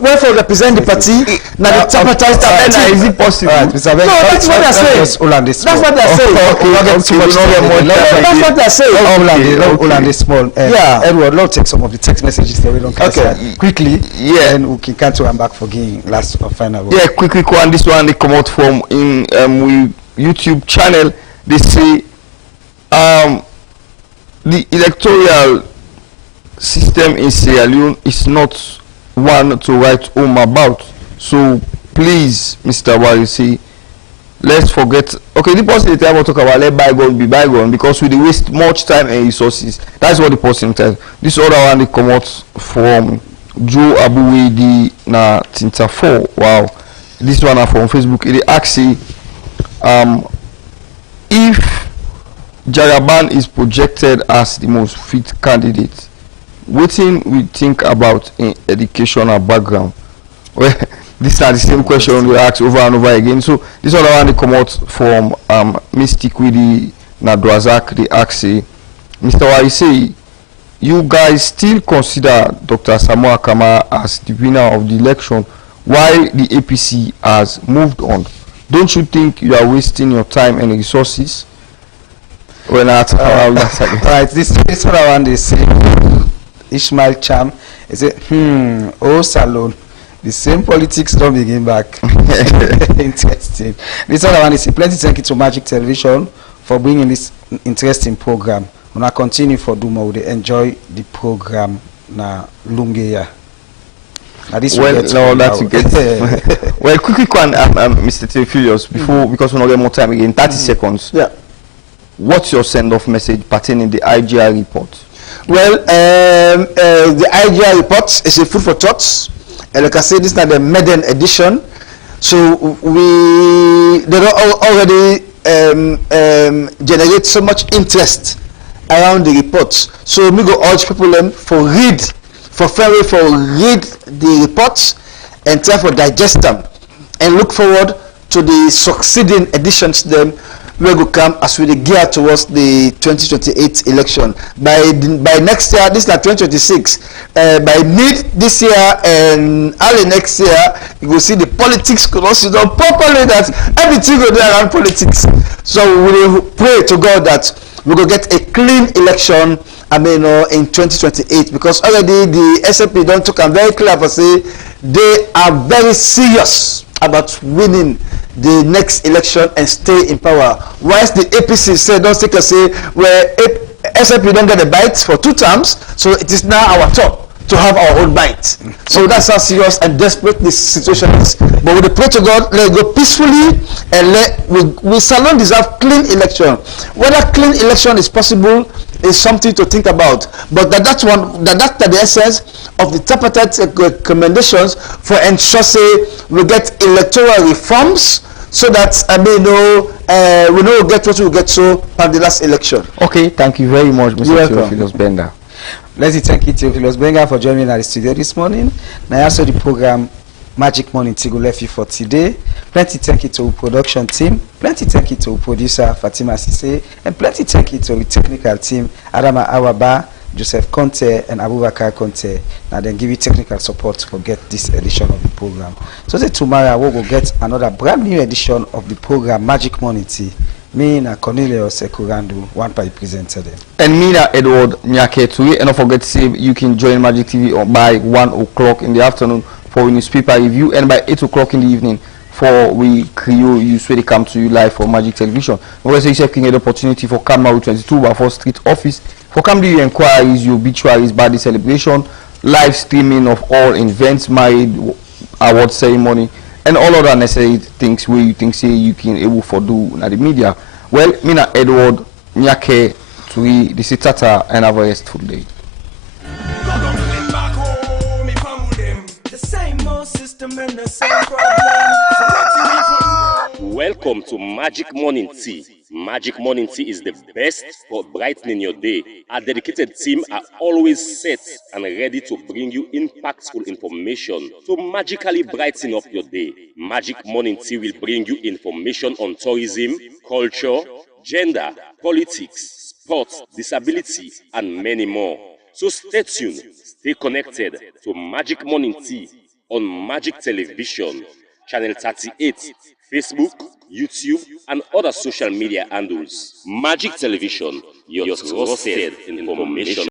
where for represent the party. Now the tripartite team. Is it possible? No, that's what they're saying. That's what they're saying. That's what they're saying. Yeah. Edward, let's take some of the text messages that we don't cancel quickly. Yeah, and we can cancel and back for giving last or final word. Yeah, quick one. This one they come out from in YouTube channel. They say the electoral system in Sierra Leone is not one to write home about. So please, Mr. Warisi, let's forget. Okay, the person they talk about let bygone be bygone because we waste much time and resources. That's what the person tells. This other one they come out from Joe Abuwedi na Tinta 4. Wow, this one are from Facebook. They actually if Jagaban is projected as the most fit candidate, what thing we think about in educational background? Well, these are the same question we ask over and over again. So this other one they come out from Mystic Widi Nadwazak. They ask, Mr. Warise, you guys still consider Dr. Samoa Kamara as the winner of the election while the APC has moved on? Don't you think you are wasting your time and resources? Well, not right. This other one they say. Ishmael Cham is it Salone, the same politics don't begin back. Interesting. This other one is plenty thank you to Magic Television for bringing this interesting program. When I continue for Duma, we enjoy the program na Lungeya. Now this well quick one, Mr. Theophilus, before because we're not getting more time again, 30 seconds. Yeah. What's your send-off message pertaining the IGR report? Well, the IGR report is a food for thought, and like I said, this is not the maiden edition. So they don't already generate so much interest around the reports. So we go urge people read the reports and try for digest them and look forward to the succeeding editions them. We will come as we gear towards the 2028 election. By next year, this is like 2026. By mid this year and early next year, you will see the politics considered properly. That everything will be around politics. So we will pray to God that we will get a clean election. I mean, in 2028, because already the SLP don't talk and very clear for say they are very serious about winning the next election and stay in power. Whilst the APC said, don't take a say, where SLP don't get a bite for 2 terms, so it is now our turn to have our own bite. So that's how serious and desperate this situation is. But we pray to God, let it go peacefully, and we Salon deserve clean election. Whether clean election is possible is something to think about. But that's the essence of the tripartite recommendations for ensure say we get electoral reforms so that we know get what we get so at the last election. Okay, thank you very much, Mr. Theophilus Benga. Let's thank you, Theophilus Benga, for joining me at the studio this morning. Now, also the program Magic Morning Tigo left you for today. Plenty thank you to our production team. Plenty thank you to our producer Fatima Sise, and plenty thank you to our technical team Adama Awaba, Joseph Conte, and Abubakar Conte. Now then give you technical support to get this edition of the program. So tomorrow we will get another brand new edition of the program Magic Morning Tea. Me and Cornelius Ekurandu, one by presented them. And me and Edward Nyaketui. And don't forget to say you can join Magic TV by 1 o'clock in the afternoon for for a newspaper review, and by 8 o'clock in the evening for we Creole usually come to you live for Magic Television. We also have the opportunity for Kamaru 22 Bafo Street Office for come to your inquiries, your obituaries, birthday celebration, live streaming of all events, married, award ceremony, and all other necessary things where you think say you can able for do na the media. Well, Mina Edward Nyake Turi, this is Tata, and have a restful day. Welcome to Magic Morning Tea. Magic Morning Tea is the best for brightening your day. Our dedicated team are always set and ready to bring you impactful information to magically brighten up your day. Magic Morning Tea will bring you information on tourism, culture, gender, politics, sports, disability, and many more. So stay tuned, stay connected to Magic Morning Tea on Magic Television, Channel 38, Facebook, YouTube, and other social media handles. Magic Television, your trusted information.